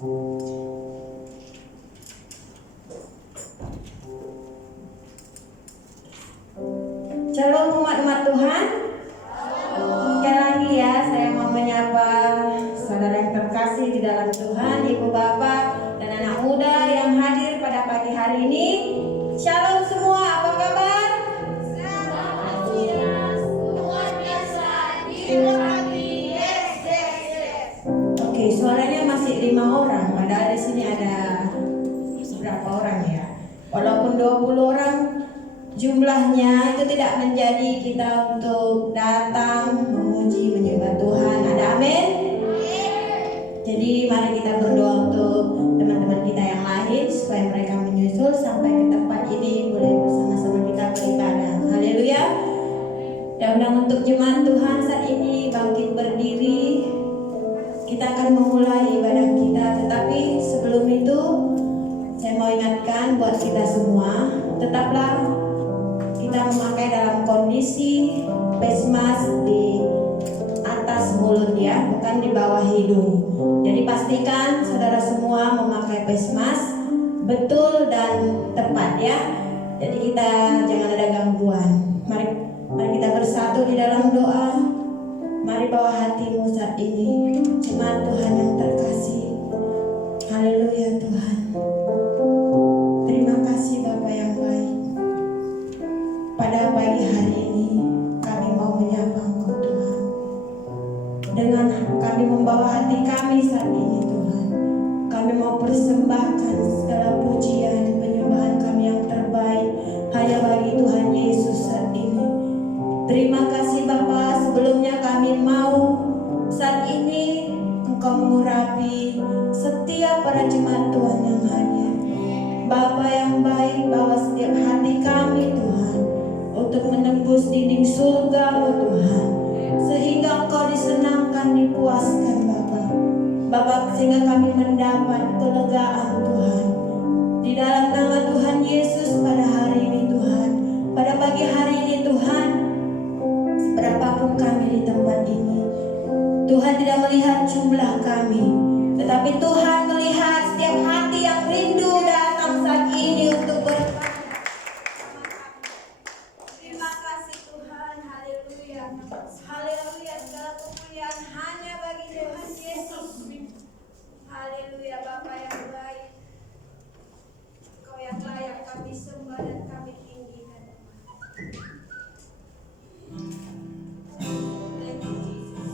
Shalom umat-umat Tuhan. Sekali lagi ya, saya mau menyapa saudara yang terkasih di dalam Tuhan, ibu bapak dan anak muda yang hadir pada pagi hari ini. Shalom semua, apa kabar? Oke, suaranya masih 5 orang, padahal di sini ada berapa orang ya? Walaupun 20 orang jumlahnya, itu tidak menjadi kita untuk datang memuji menyembah Tuhan. Ada amin? Jadi mari kita berdoa untuk teman-teman kita yang lain supaya mereka menyusul sampai ke tempat ini, boleh bersama-sama kita beribadah. Haleluya. Dan untuk jemaat Tuhan saat ini bangkit berdiri, kita akan memulai ibadah kita. Tetapi sebelum itu saya mau ingatkan buat kita semua, tetaplah kita memakai dalam kondisi face mask di atas mulut ya, bukan di bawah hidung. Jadi pastikan saudara semua memakai face mask betul dan tepat ya. Jadi kita jangan ada gangguan. Mari kita bersatu di dalam doa. Mari bawa hatimu saat ini, jemaat Tuhan yang terkasih. Haleluya Tuhan. Terima kasih Bapa yang baik. Pada pagi hari ini kami mau menyapa Engkau Tuhan. Dengan kami membawa hati kami saat ini Tuhan, kami mau persembahkan segala pujian penyembahan kami yang terbaik hanya bagi Tuhan Yesus saat ini. Terima kasih Bapa, sebelumnya kami mau saat ini Engkau mengurapi setiap para jemaat Tuhan yang hadir. Bapa yang baik, bawa setiap hati kami Tuhan untuk menembus dinding surga Tuhan, sehingga Engkau disenangkan, dipuaskan Bapa, sehingga kami mendapat kelegaan Tuhan. Di dalam nama Tuhan Yesus pada hari ini Tuhan, pada pagi hari ini Tuhan, berapapun kami di tempat ini, Tuhan tidak melihat jumlah kami, tetapi Tuhan melihat setiap hati yang rindu datang saat ini untuk terima kasih Tuhan. Haleluya. Haleluya. Segala kemuliaan hanya bagi Tuhan Yesus. Haleluya. Bapa yang baik, Engkau yang layak kami sembah dan kami tinggikan. Thank you, Jesus.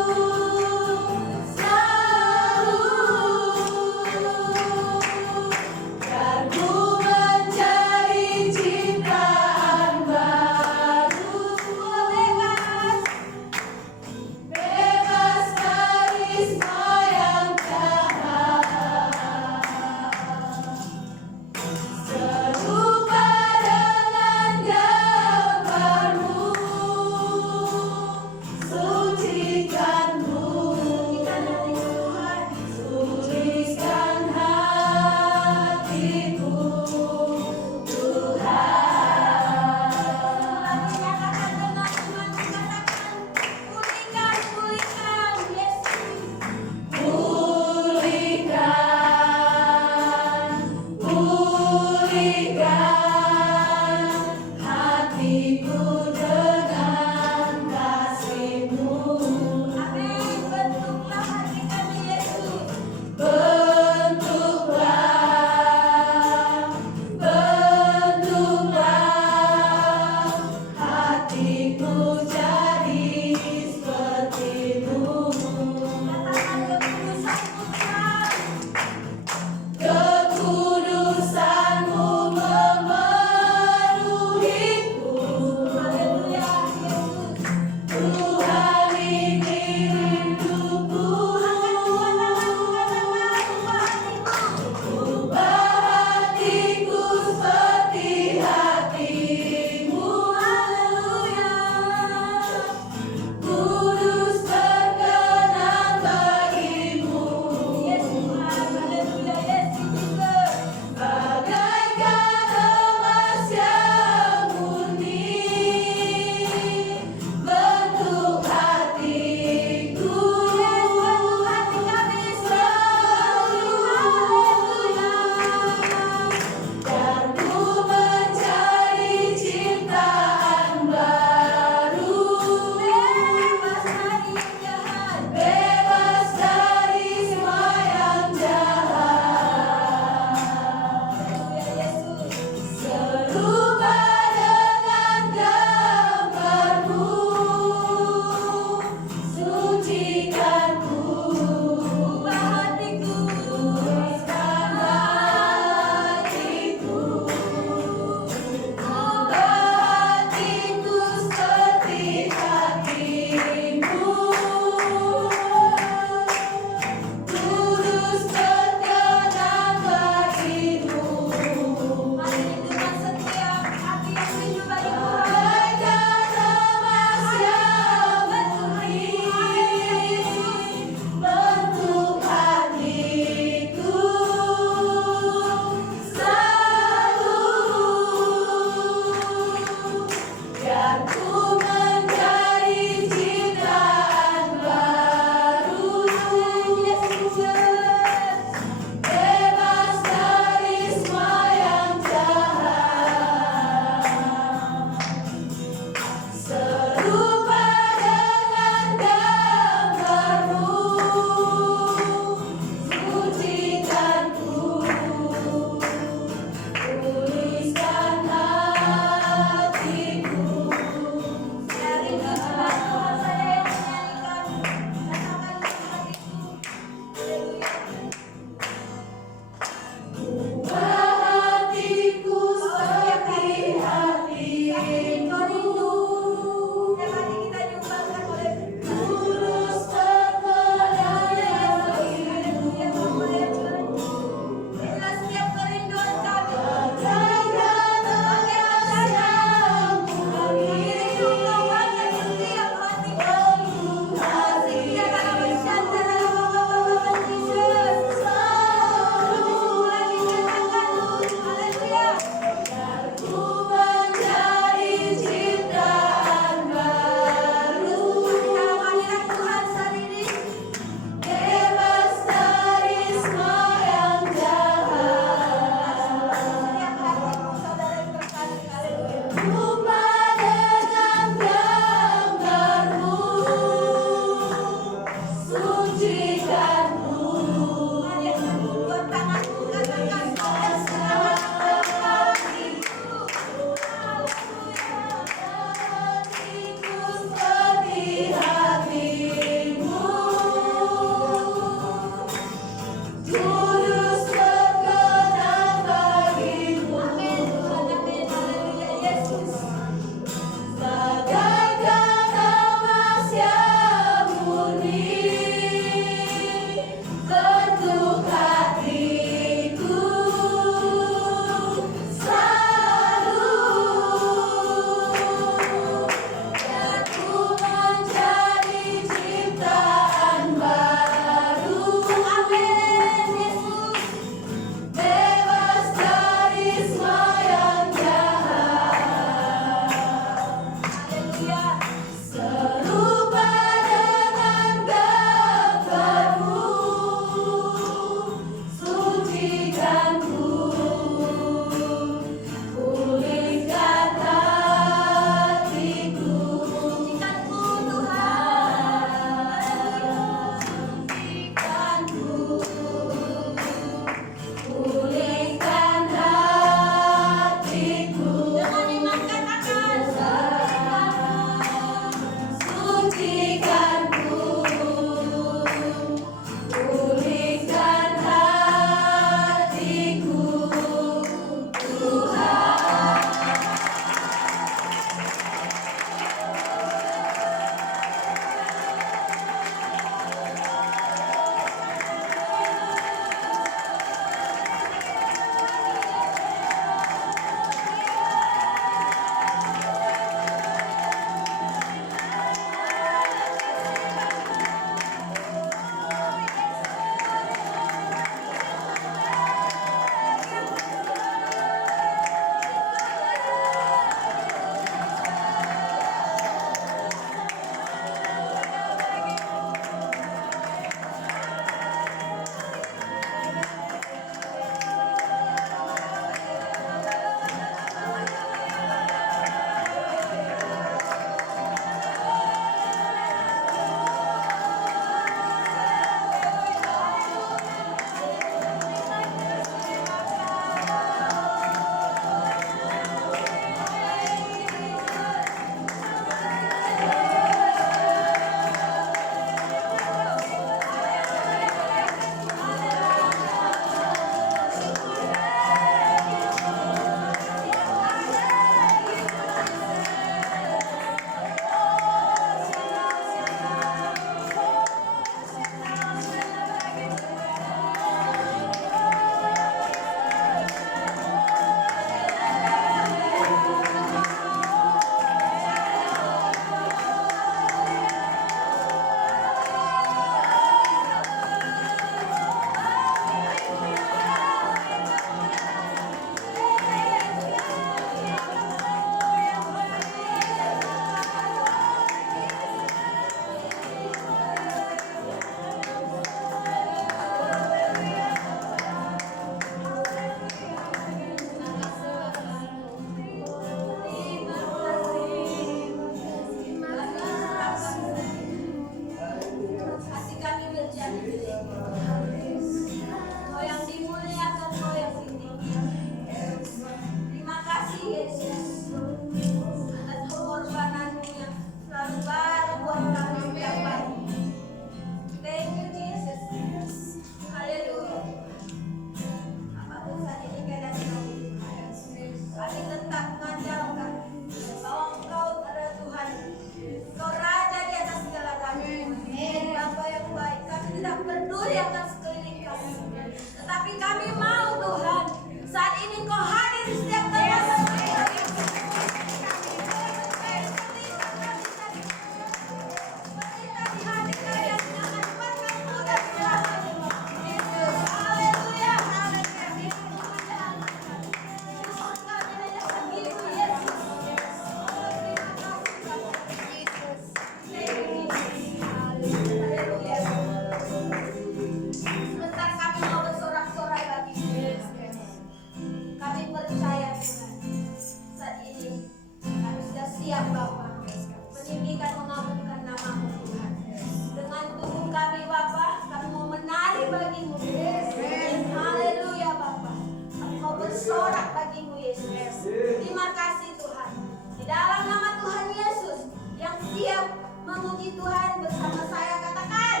memuji Tuhan bersama saya? Katakan.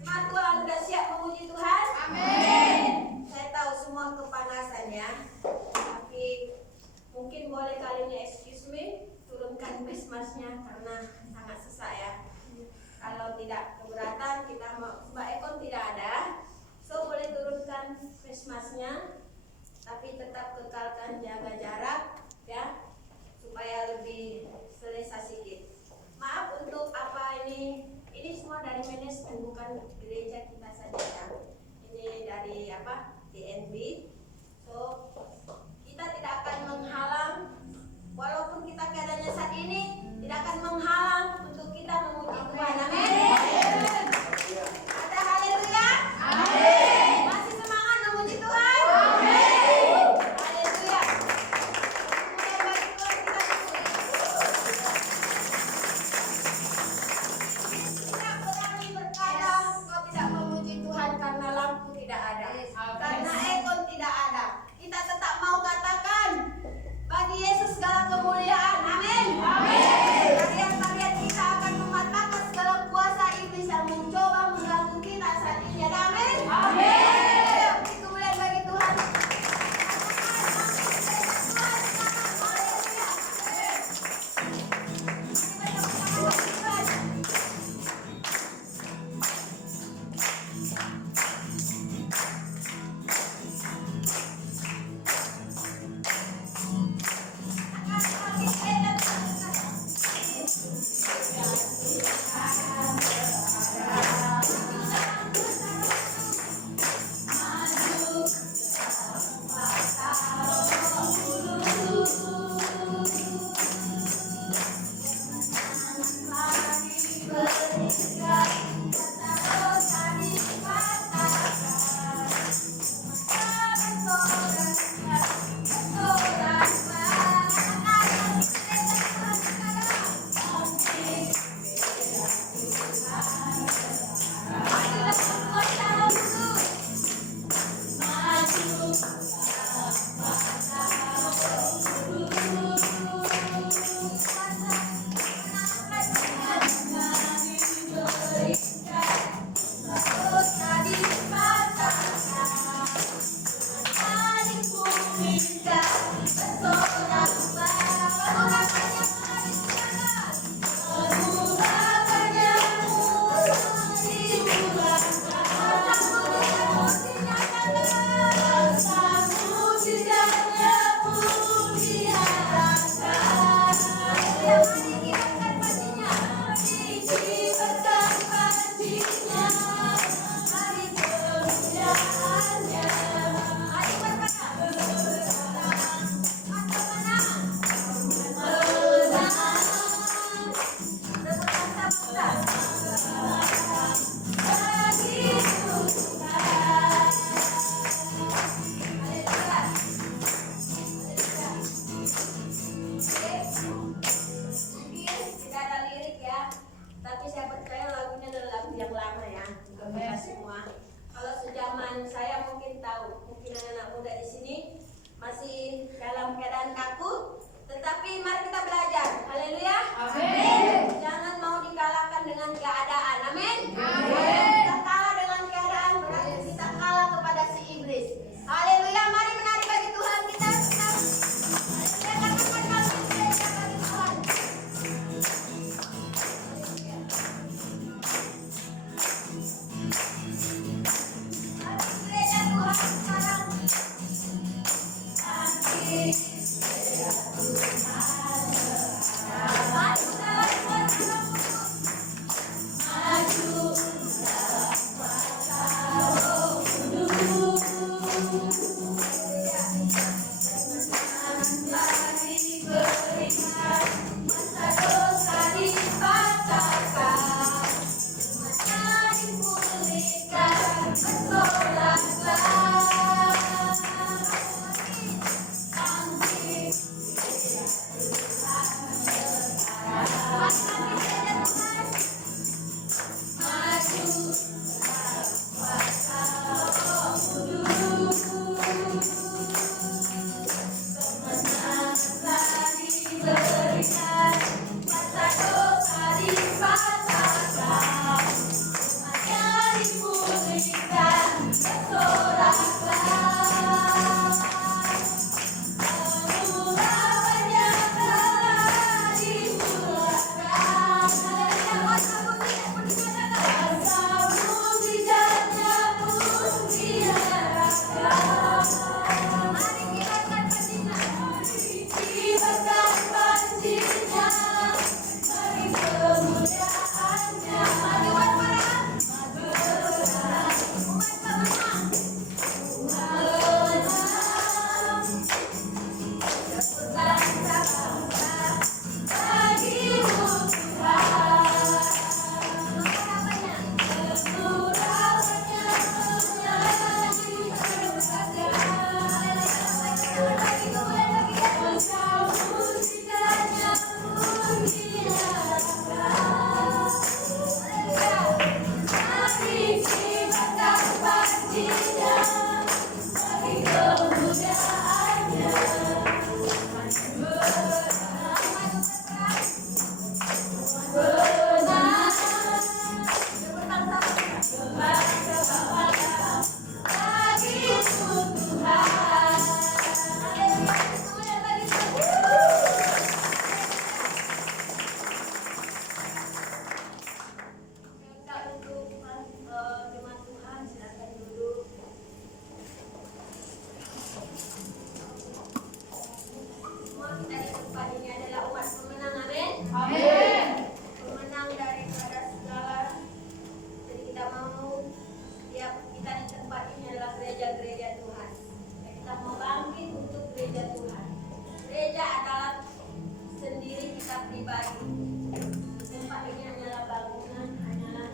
Jemaat Tuhan sudah siap memuji Tuhan? Amin. Saya tahu semua kepanasan ya, tapi mungkin boleh kali ini excuse me, turunkan face mask-nya karena sangat sesak ya. Kalau tidak keberatan, kita Mbak Ekon tidak ada, so boleh turunkan face mask-nya, tapi tetap kekalkan jaga jarak ya, supaya lebih selesa sedikit. Maaf untuk apa ini semua dari manajemen, bukan gereja kita saja ya. Ini dari apa, DNB. So kita tidak akan menghalang, walaupun kita keadaannya saat ini tidak akan menghalang untuk kita memuji Tuhan. Amin. Ada haleluya. Amin. Masih semangat memuji Tuhan. Amin. Haleluya. Kemudian bagi Tuhan kita tidak berani berkata kau tidak memuji Tuhan karena lampu tidak ada, karena ekon tidak ada. Kita tetap mau katakan bagi Yesus segala kemuliaan. Amin. Amin. Tarian-tarian kita akan mematahkan segala kuasa iblis yang mencoba mengganggu kita saat ini. Amin. Amin. Kemuliaan bagi Tuhan. Masih dalam keadaan kaku, tetapi mari kita belajar. Haleluya. Amin. Jangan mau dikalahkan dengan keadaan. Amin. Amin. Kita kalah dengan keadaan berarti kita kalah kepada si iblis. Haleluya. Mari menari bagi Tuhan kita. Thank you. pribadi. Tempat ini hanyalah bangunan, hanyalah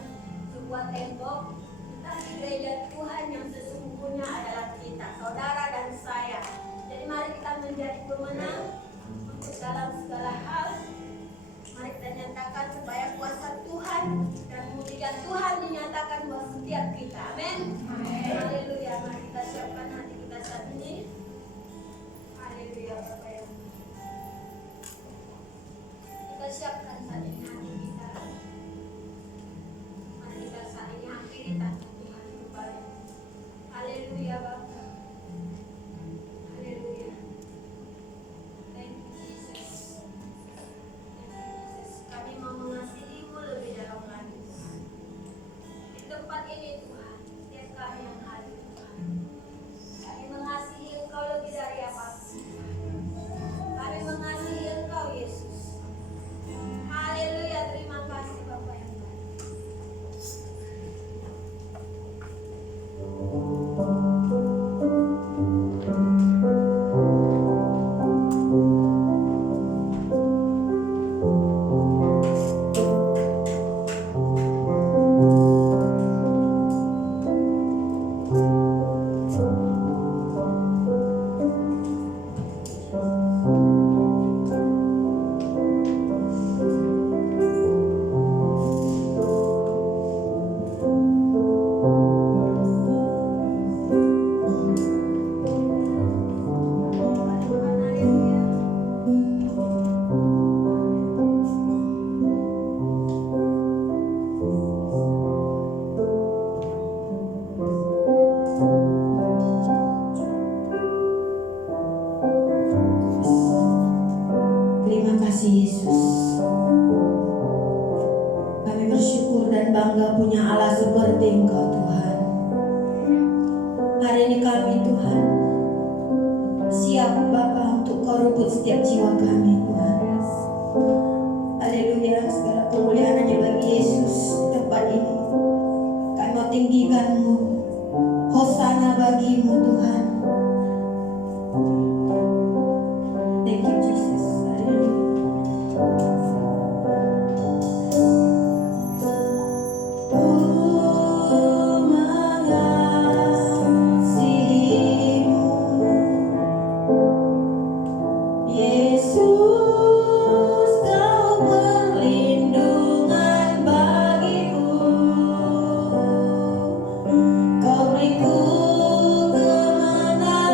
sebuah tembok. Tetapi gereja Tuhan yang sesungguhnya adalah kita, saudara dan saya. Jadi mari kita menjadi pemenang untuk dalam segala hal. Mari kita nyatakan supaya kuasa Tuhan dan mujizat Tuhan dinyatakan buat setiap kita. Amin. Haleluya. Mari kita siapkan hati kita saat ini. Haleluya Bapak yang kita siapkan saat ini hati kita. Mari kita saat ini akhiri tangan Tuhan kembali. Haleluya Bapak. Haleluya. Thank you Jesus. Kami mau mengasihi-Mu lebih dalam lagi Tuhan. Di tempat ini Tuhan, setiap kami yang hadir Tuhan, kami mengasihi Engkau lebih dari apapun. Kami mengasihi Engkau Yesus. Haleluya, terima kasih Bapak yang baik. Terima kasih Yesus. Kami bersyukur dan bangga punya Allah seperti Engkau Tuhan. Hari ini kami Tuhan siap Bapa untuk Kau rebut setiap jiwa kami Tuhan. Haleluya, segala kemuliaan hanya bagi Yesus di tempat ini. Kami mau tinggikan-Mu. Hosana bagi-Mu Tuhan. Thank you Jesus. Kau beriku kemenangan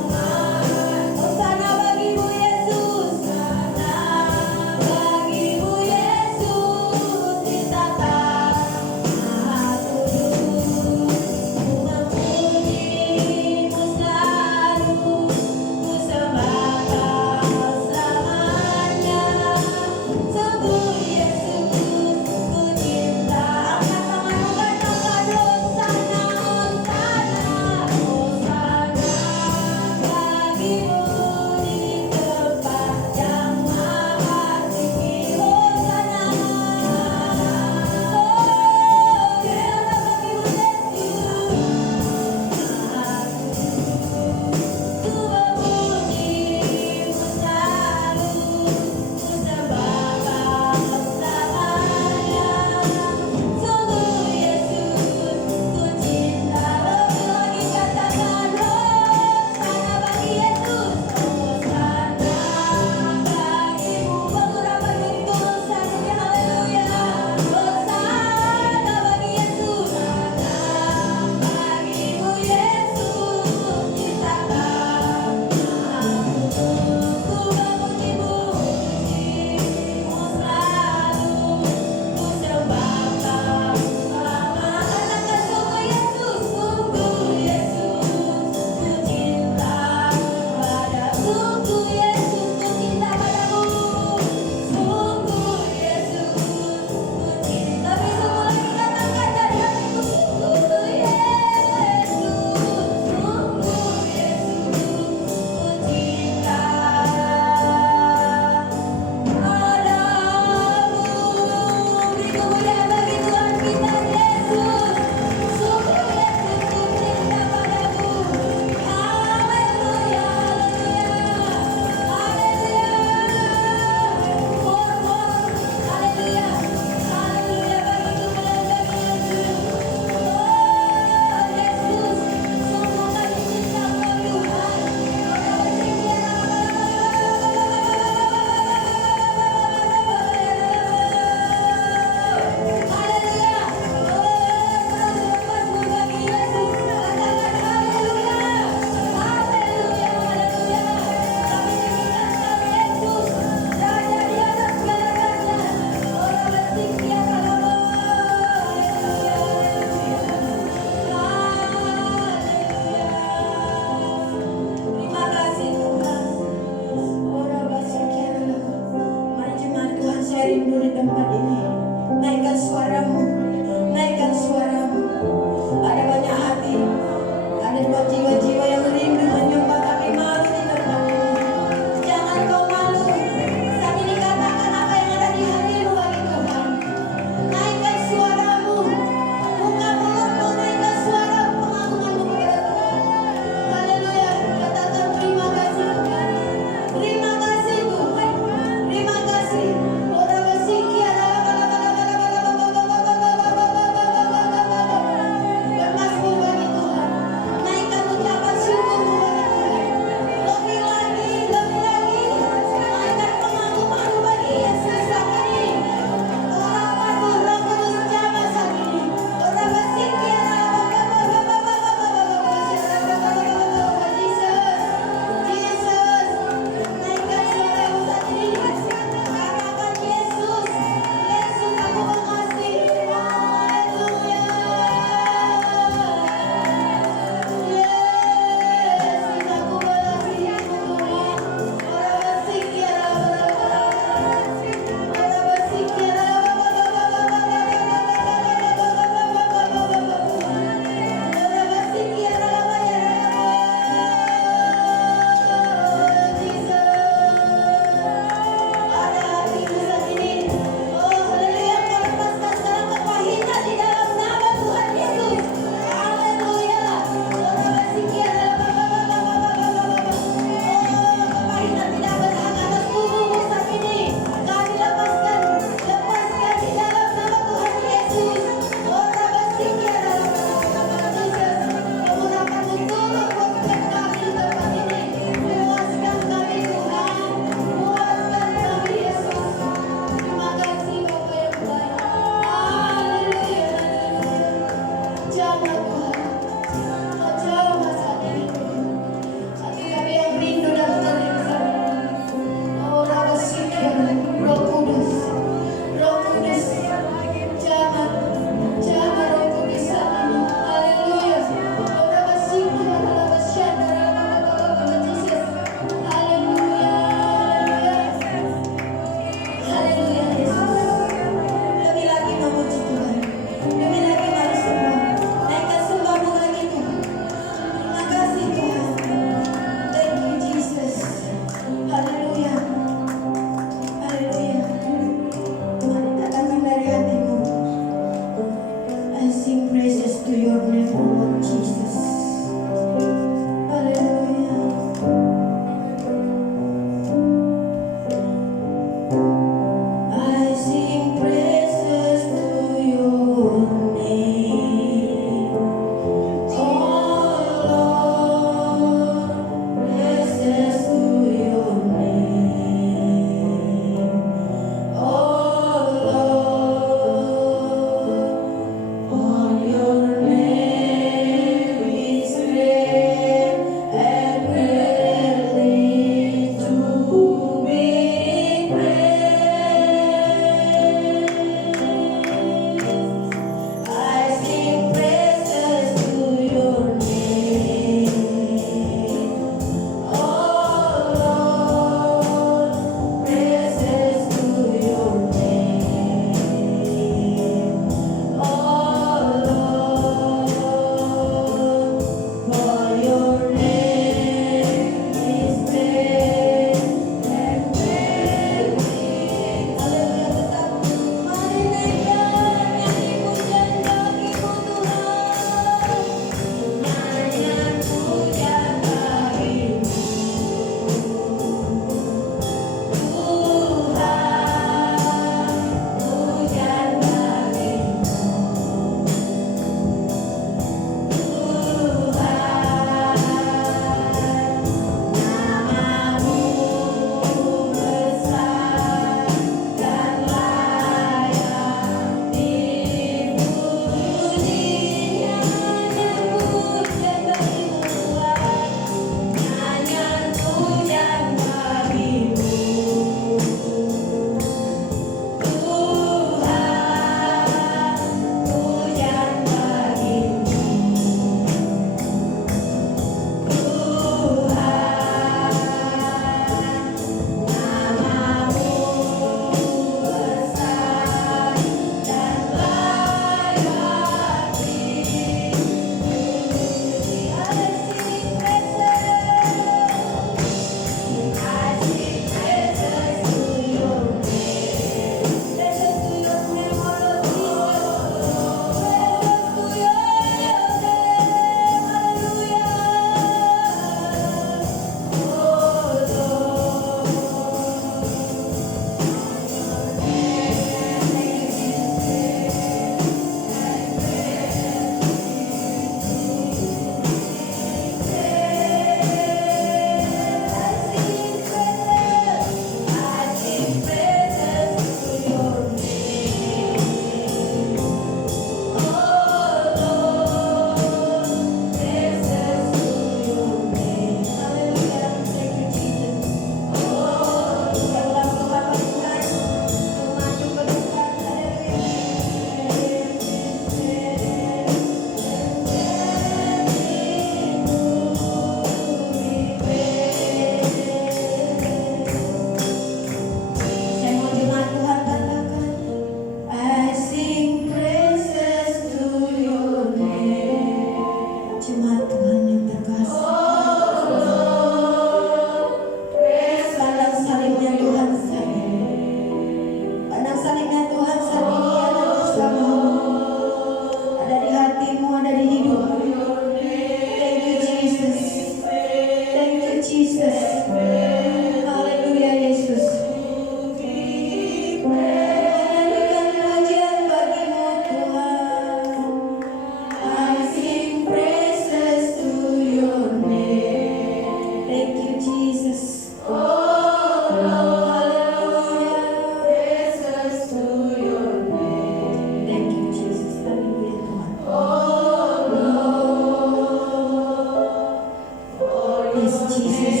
Yes, Jesus.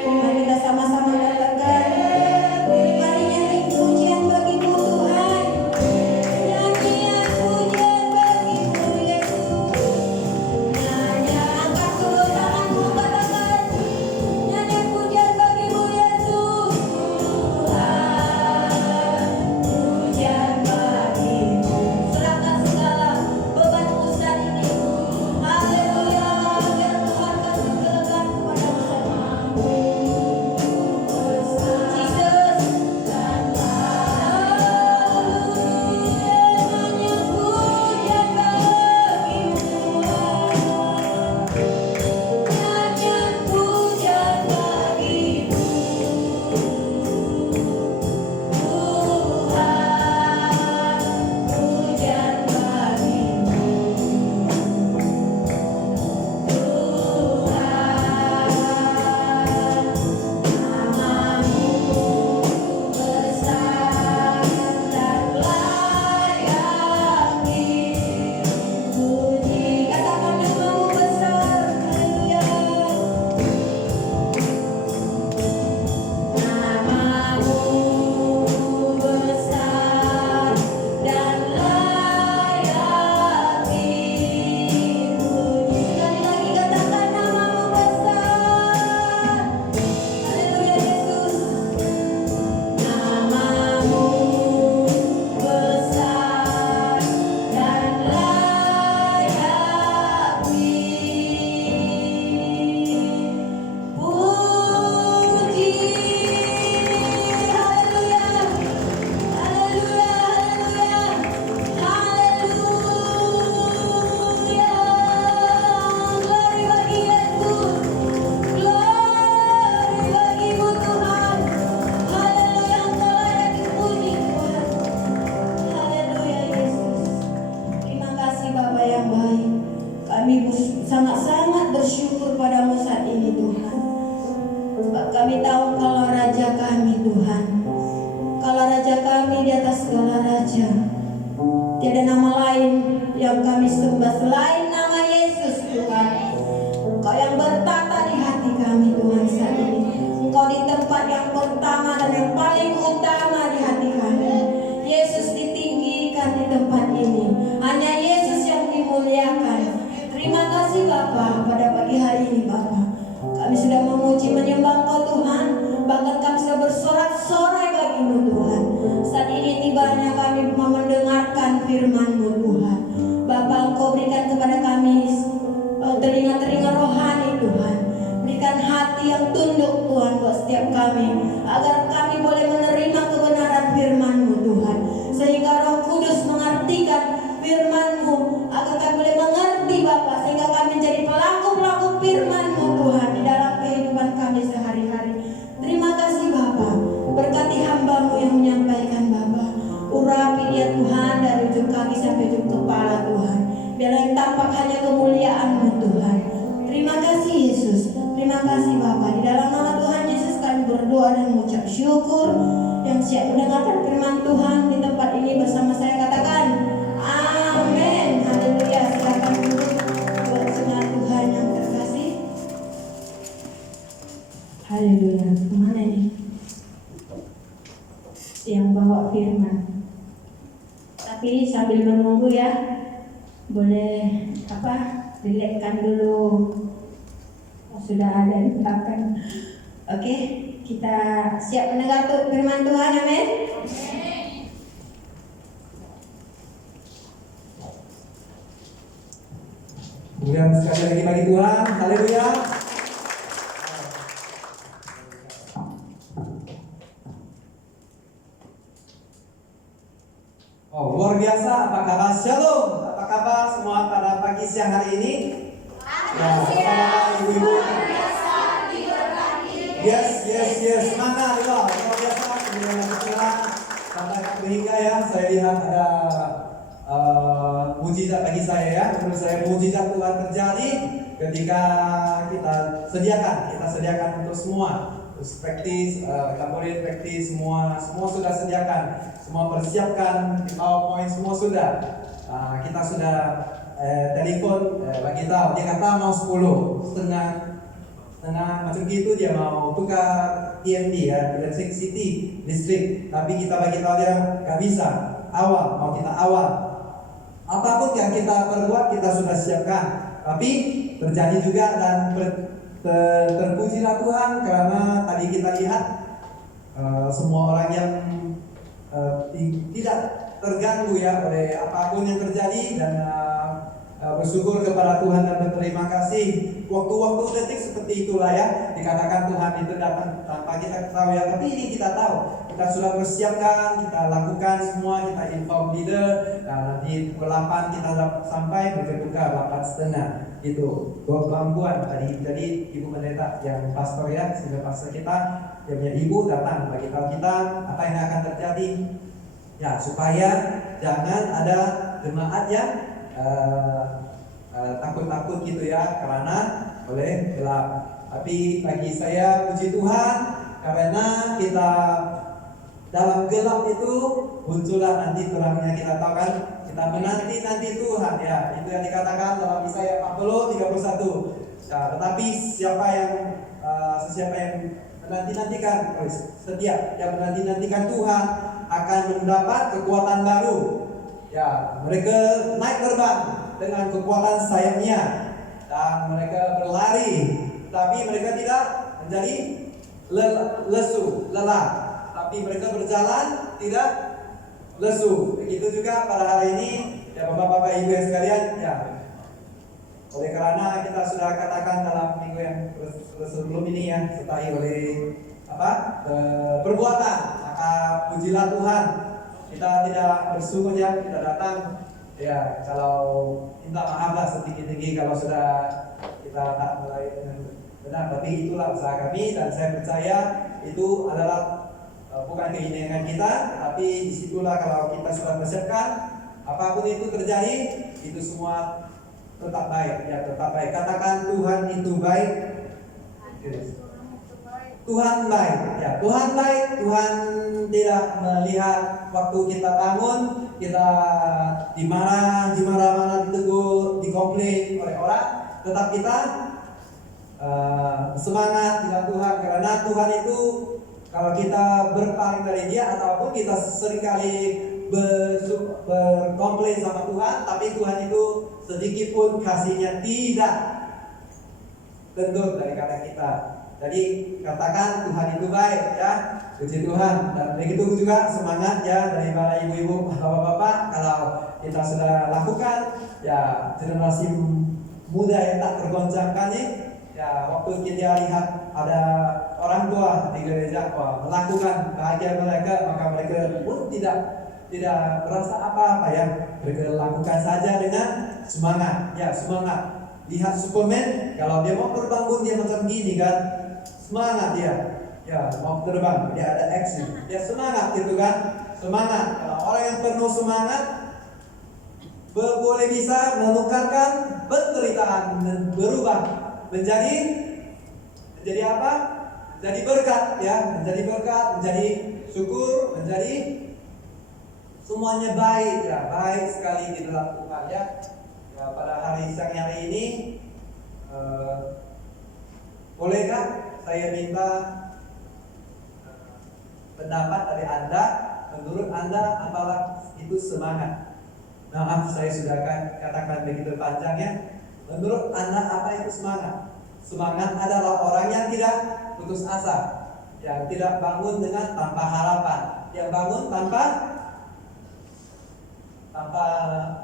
Mari kita sama-sama katakan, mari nyanyi pujian bagimu Tuhan, nyanyian pujian bagimu Yesus. Nyanyi, angkat kedua tanganmu, katakan, nyanyi pujian bagimu Yesus. Tuhan, pujian bagimu. Serahkan segala bebanmu saat ini. Haleluya, biar Tuhan kasih kelegaan kepada sangat-sangat bersyukur padamu saat ini Tuhan. Sebab kami tahu kalau Raja kami Tuhan, kalau Raja kami di atas segala raja. Tiada nama lain yang kami sembah selain nama Yesus Tuhan. Engkau yang bertata di hati kami Tuhan saat ini. Engkau di tempat yang pertama dan yang paling utama di hati kami. Yesus ditinggikan di tempat ini. Hanya Yesus yang dimuliakan. Terima kasih Bapa pada pagi hari ini Bapa. Kami sudah memuji menyembah Engkau Tuhan. Bahkan kami sudah bersorak-sorai bagimu Tuhan. Saat ini tibanya kami mau mendengarkan firman-Mu Tuhan. Bapa, Engkau berikan kepada kami telinga-telinga rohani Tuhan. Berikan hati yang tunduk Tuhan buat setiap kami. Agar kami boleh menerima kebenaran firman-Mu Tuhan. Sehingga Roh Kudus mengartikan firman-Mu. Agar kami boleh mengerti Bapa. Sehingga kami menjadi pelaku-pelaku firman-Mu Tuhan. Di dalam kehidupan kami sehari-hari. Terima kasih Bapa. Berkati hamba-Mu yang menyampaikan Bapa. Urapi dia Tuhan dari ujung kaki sampai ujung kepala Tuhan. Biarlah yang tampak hanya kemuliaan-Mu Tuhan. Terima kasih Yesus. Terima kasih Bapa. Di dalam nama Tuhan Yesus kami berdoa dan mengucap syukur. Yang siap mendengarkan firman Tuhan di tempat ini bersama saya katakan amin. Haleluya. Silakan duduk buat semua Tuhan yang terkasih. Haleluya. Kemana ini? Yang bawa firman. Tapi sambil menunggu ya, boleh relaxkan dulu. Sudah ada di belakang. Oke, kita siap mendengar firman Tuhan. Amin. Kemudian sekali lagi bagi Tuhan. Haleluya. Oh, luar biasa. Apa kabar? Shalom. Apa kabar semua pada pagi siang hari ini? Ya, ibu-ibu. Yes. Semangat, luar biasa. Kemudian yang ketiga, sampai ketiga ya, saya lihat ada mujizat bagi saya ya. Menurut saya mujizat Tuhan terjadi ketika kita sediakan untuk semua. Terus praktis, laboratorium praktis, semua sudah sediakan, semua persiapkan, PowerPoint semua sudah. Kita sudah telepon bagi tahu, dia kata mau 10 setengah macam gitu, dia mau tukar TMD ya, electricity listrik, tapi kita bagi tahu dia nggak bisa awal, mau kita awal. Apapun yang kita perbuat kita sudah siapkan, tapi terjadi juga dan terpujilah Tuhan karena tadi kita lihat semua orang yang tidak terganggu ya oleh apapun yang terjadi dan bersyukur kepada Tuhan dan berterima kasih. Waktu-waktu detik seperti itulah ya, dikatakan Tuhan itu datang tanpa kita tahu ya, tapi ini kita tahu, kita sudah persiapkan, kita lakukan semua, kita inform leader, dan nanti pukul 8 kita sampai berkeduka 8:30 gitu. Gangguan tadi, jadi Ibu Pendeta yang pastor ya, sehingga pastor kita, yang punya ibu datang bagi tahu kita apa yang akan terjadi ya, supaya jangan ada jemaat yang takut-takut gitu ya karena boleh gelap. Tapi bagi saya puji Tuhan karena kita dalam gelap itu muncullah nanti terangnya. Kita tahu kan, kita menanti Tuhan ya, itu yang dikatakan dalam Yesaya 40:31 ya, tetapi siapa yang menanti-nantikan, setiap yang menanti-nantikan Tuhan akan mendapat kekuatan baru ya, mereka naik terbang dengan kekuatan sayapnya dan mereka berlari, tapi mereka tidak menjadi lelah, tapi mereka berjalan tidak lesu. Begitu juga pada hari ini ya Bapak-bapak Ibu yang sekalian ya, oleh karena kita sudah katakan dalam minggu yang sebelum ini ya, sertai oleh perbuatan, maka pujilah Tuhan. Kita tidak bersyukur ya, kita datang ya, kalau minta maaf lah setinggi-tinggi kalau sudah kita tak mulai dengan benar, tapi itulah usaha kami dan saya percaya itu adalah bukan keinginan kita, tapi disitulah kalau kita sudah persiapkan apapun itu terjadi, itu semua tetap baik ya, tetap baik. Katakan Tuhan itu baik. Tuhan baik ya, Tuhan baik. Tuhan tidak melihat waktu kita bangun kita dimarah-marah, ditegur, dikomplain oleh orang, tetap kita semangat dengan Tuhan karena Tuhan itu kalau kita berpaling dari Dia ataupun kita seringkali berkomplain sama Tuhan, tapi Tuhan itu sedikit pun kasihnya tidak lentur daripada kita. Jadi katakan Tuhan itu baik ya, puji Tuhan. Dan begitu juga semangat ya daripada ibu-ibu, bapak-bapak, kalau kita sudah lakukan ya, generasi muda yang tak tergoncangkan nih ya, waktu kita lihat ada orang tua di gereja melakukan bahagia mereka, maka mereka pun tidak berasa apa-apa ya, mereka lakukan saja dengan semangat ya, semangat. Lihat Superman, kalau dia mau terbangun dia macam gini kan, semangat dia ya, mau terbang, dia ada action, dia semangat gitu kan, semangat. Kalau orang yang penuh semangat boleh bisa menukarkan penderitaan dan berubah menjadi apa? Menjadi berkat ya, menjadi berkat, menjadi syukur, menjadi semuanya baik ya, baik sekali di dalam Tuhan ya. Ya, pada siang hari ini bolehkah saya minta pendapat dari Anda, menurut Anda apalah itu semangat? Maaf saya sudah katakan begitu panjangnya. Menurut Anda apa itu semangat? Semangat adalah orang yang tidak putus asa, yang tidak bangun dengan tanpa harapan, yang bangun tanpa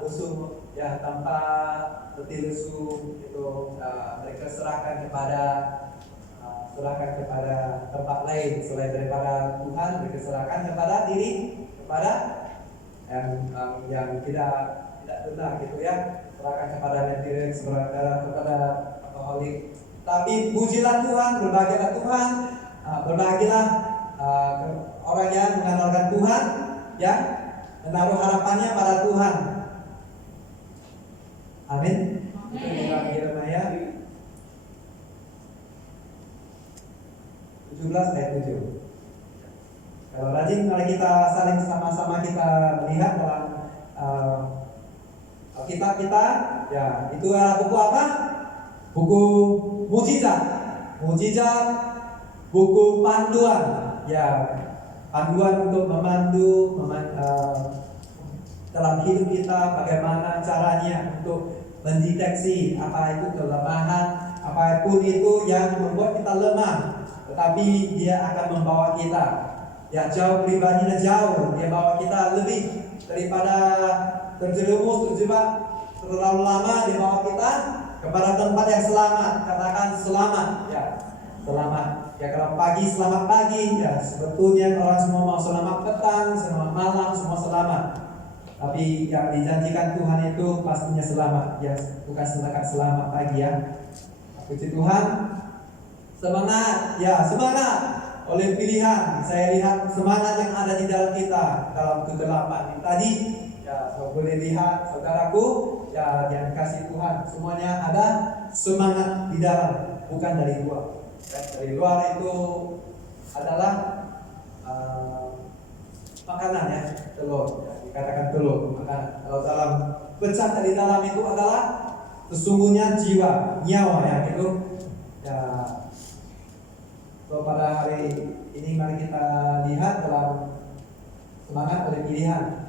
usul ya, tanpa letih lesu itu, mereka serahkan kepada tempat lain selain daripada Tuhan. Mereka serahkan kepada diri, kepada yang tidak benar gitu ya, serahkan kepada material, serahkan kepada alkoholik. Tapi pujilah Tuhan, berbahagialah Tuhan, berbahagialah orang yang mengandalkan Tuhan ya, menaruh harapannya pada Tuhan. Amin. Itu di dalam Yeremia 17 ayat 7. Kalau rajin, mari kita saling sama-sama kita melihat dalam Alkitab kita, ya itu adalah buku apa? Buku mujizat, mujizat, buku panduan, ya panduan untuk memandu dalam hidup kita, bagaimana caranya untuk mendeteksi apa itu kelemahan, apapun itu yang membuat kita lemah, tetapi dia akan membawa kita ya jauh, pribadinya jauh, dia bawa kita lebih daripada terjebak terlalu lama, dia bawa kita kepada tempat yang selamat. Katakan selamat, ya selamat. Ya kalau pagi selamat pagi, ya sebetulnya orang semua mau selamat petang, selamat malam, semua selamat. Tapi yang dijanjikan Tuhan itu pastinya selamat, ya bukan selamat pagi ya. Puji Tuhan, semangat, ya semangat oleh pilihan. Saya lihat semangat yang ada di dalam kita dalam kegelapan tadi. Ya, saya boleh lihat saudaraku, ya yang dikasih Tuhan, semuanya ada semangat di dalam, bukan dari luar. Ya, dari luar itu adalah makanan ya, telur. Ya, dikatakan telur, makanan. Kalau dalam pecah dari dalam itu adalah sesungguhnya jiwa, nyawa ya gitu. Ya, so, pada hari ini mari kita lihat dalam semangat oleh pilihan.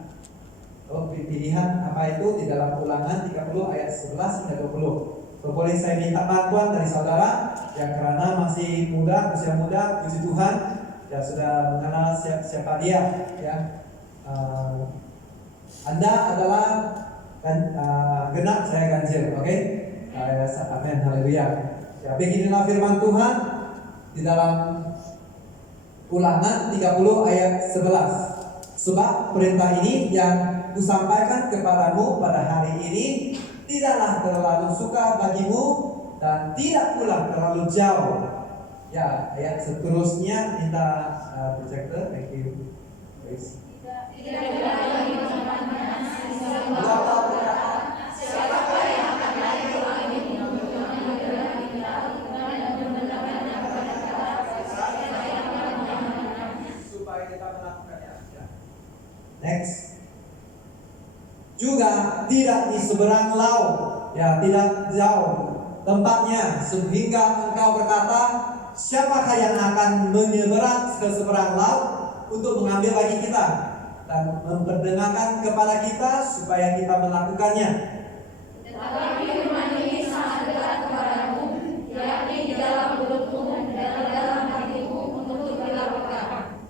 Oh, pilihan apa itu di dalam Ulangan 30 ayat 11 hingga 20. So, boleh saya minta bantuan dari saudara yang karena masih muda, usia muda, puji Tuhan, ya sudah mengenal siapa dia ya. Anda adalah genap, saya ganjil, oke? Amin, haleluya. Ya, beginilah firman Tuhan di dalam Ulangan 30 ayat 11. Sebab perintah ini yang kusampaikan kepadamu pada hari ini tidaklah terlalu suka bagimu dan tidak pula terlalu jauh. Ya, ayat seterusnya minta projector, thank you. Please. Siapakah yang akan naik ke langit supaya kita melakukannya. Next. Juga tidak di seberang laut, ya tidak jauh tempatnya, sehingga engkau berkata, siapakah yang akan menyeberang ke seberang laut untuk mengambil bagi kita dan memperdengarkan kepada kita supaya kita melakukannya. Tetapi firman ini sangat dekat kepadamu, yakni di dalam mulutmu dan di dalam hatimu untuk dilakukan.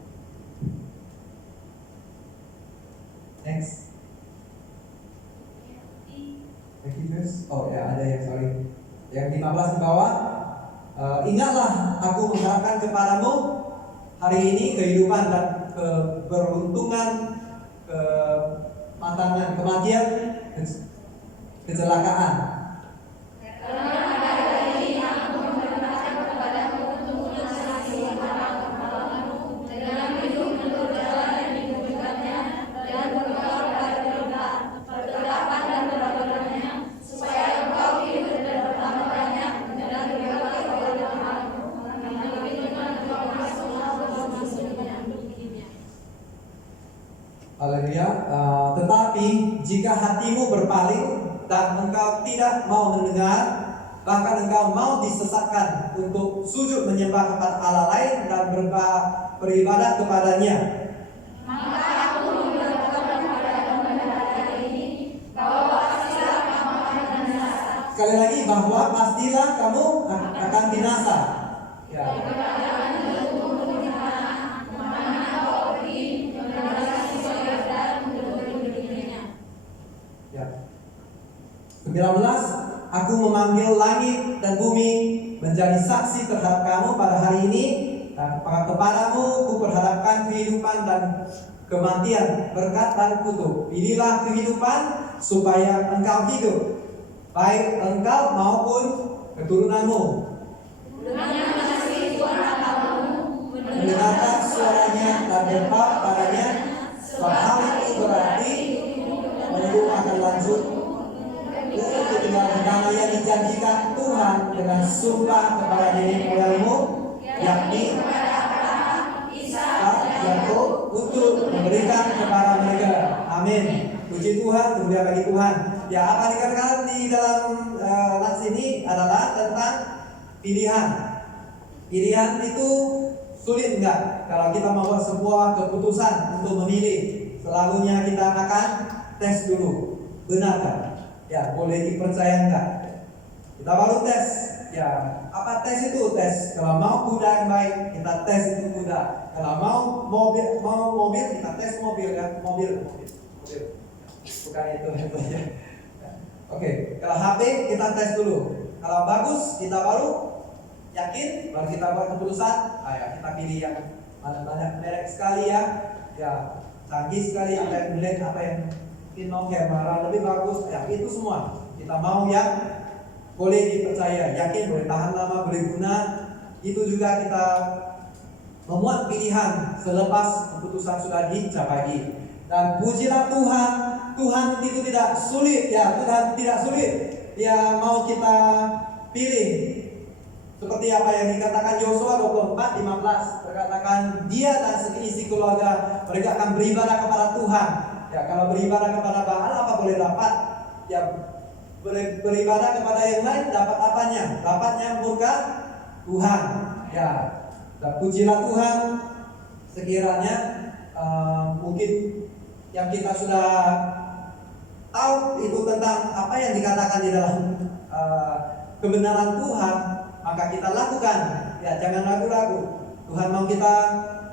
Next. Oh ya, ada yang sorry. Yang 15 di bawah. Ingatlah aku mengharapkan kepadamu hari ini kehidupan dan keberuntungan, kematangan, kematian, kecelakaan. Karena pada hari ini aku memerintahkan kepadamu untuk menasihati kepadamu dengan hidup menurut jalan yang ditunjukkannya dan berkata pertetapan dan peraturannya, supaya engkau hidup dan bertambah dan berkata kepada Tuhanmu, dengan Tuhan engkau masuk-masuknya. Haleluya. Tetapi jika hatimu berpaling dan engkau tidak mau mendengar, bahkan engkau mau disesatkan untuk sujud menyembah kepada Allah lain dan beribadat kepadanya, maka aku memberitahukan kepadamu pada hari ini bahwa pastilah kamu akan binasa. sekali lagi bahwa pastilah kamu akan binasa. Ya. Ya. 19, aku memanggil langit dan bumi menjadi saksi terhadap kamu pada hari ini, dan kepadamu kuperhadapkan kehidupan dan kematian, berkat dan kutuk. Pilihlah kehidupan supaya engkau hidup, baik engkau maupun keturunanmu. Dengan mengasihi Tuhan Allahmu, Mendengarkan suaranya dan berpap padanya, sebab hal itu berarti menunggu akan lanjut untuk tinggal yang dijanjikan Tuhan dengan sumpah kepada nenek moyangmu, yakni Ishak, Yakub, untuk memberikan kepada mereka. Amin. Puji Tuhan, terpuji bagi Tuhan. ya apa dikatakan di dalam nats ini adalah tentang pilihan. Pilihan itu sulit enggak? Kalau kita membuat sebuah keputusan untuk memilih, selalunya kita akan tes dulu, benarkah? Ya, boleh dipercaya enggak? Kita baru tes. Ya, apa tes itu? Tes. Kalau mau kuda yang baik, kita tes itu kuda. Kalau mau mobil, kita tes mobil ya, mobil. Bukan itu ya. Oke, kalau HP kita tes dulu. Kalau bagus, kita baru yakin, baru kita buat keputusan. Ya, kita pilih yang banyak merek sekali ya. Ya, canggih sekali, apa yang jelek, apa yang mungkin kamera lebih bagus. Ya, itu semua. Kita mau yang boleh dipercaya, yakin, boleh tahan lama, boleh guna. Itu juga kita membuat pilihan selepas keputusan sudah dicapai. Dan pujilah Tuhan, Tuhan itu tidak sulit ya, Tuhan tidak sulit. Dia mau kita pilih. Seperti apa yang dikatakan Yosua 24:15, berkatakan dia dan seisi keluarga mereka akan beribadah kepada Tuhan. Ya, kalau beribadah kepada Baal apa boleh dapat? Ya, beribadah kepada yang lain dapat apanya? Dapatnya murka Tuhan. Ya, dan pujilah Tuhan. Sekiranya mungkin yang kita sudah tahu itu tentang apa yang dikatakan di dalam kebenaran Tuhan, maka kita lakukan. Ya, jangan ragu-ragu. Tuhan mau kita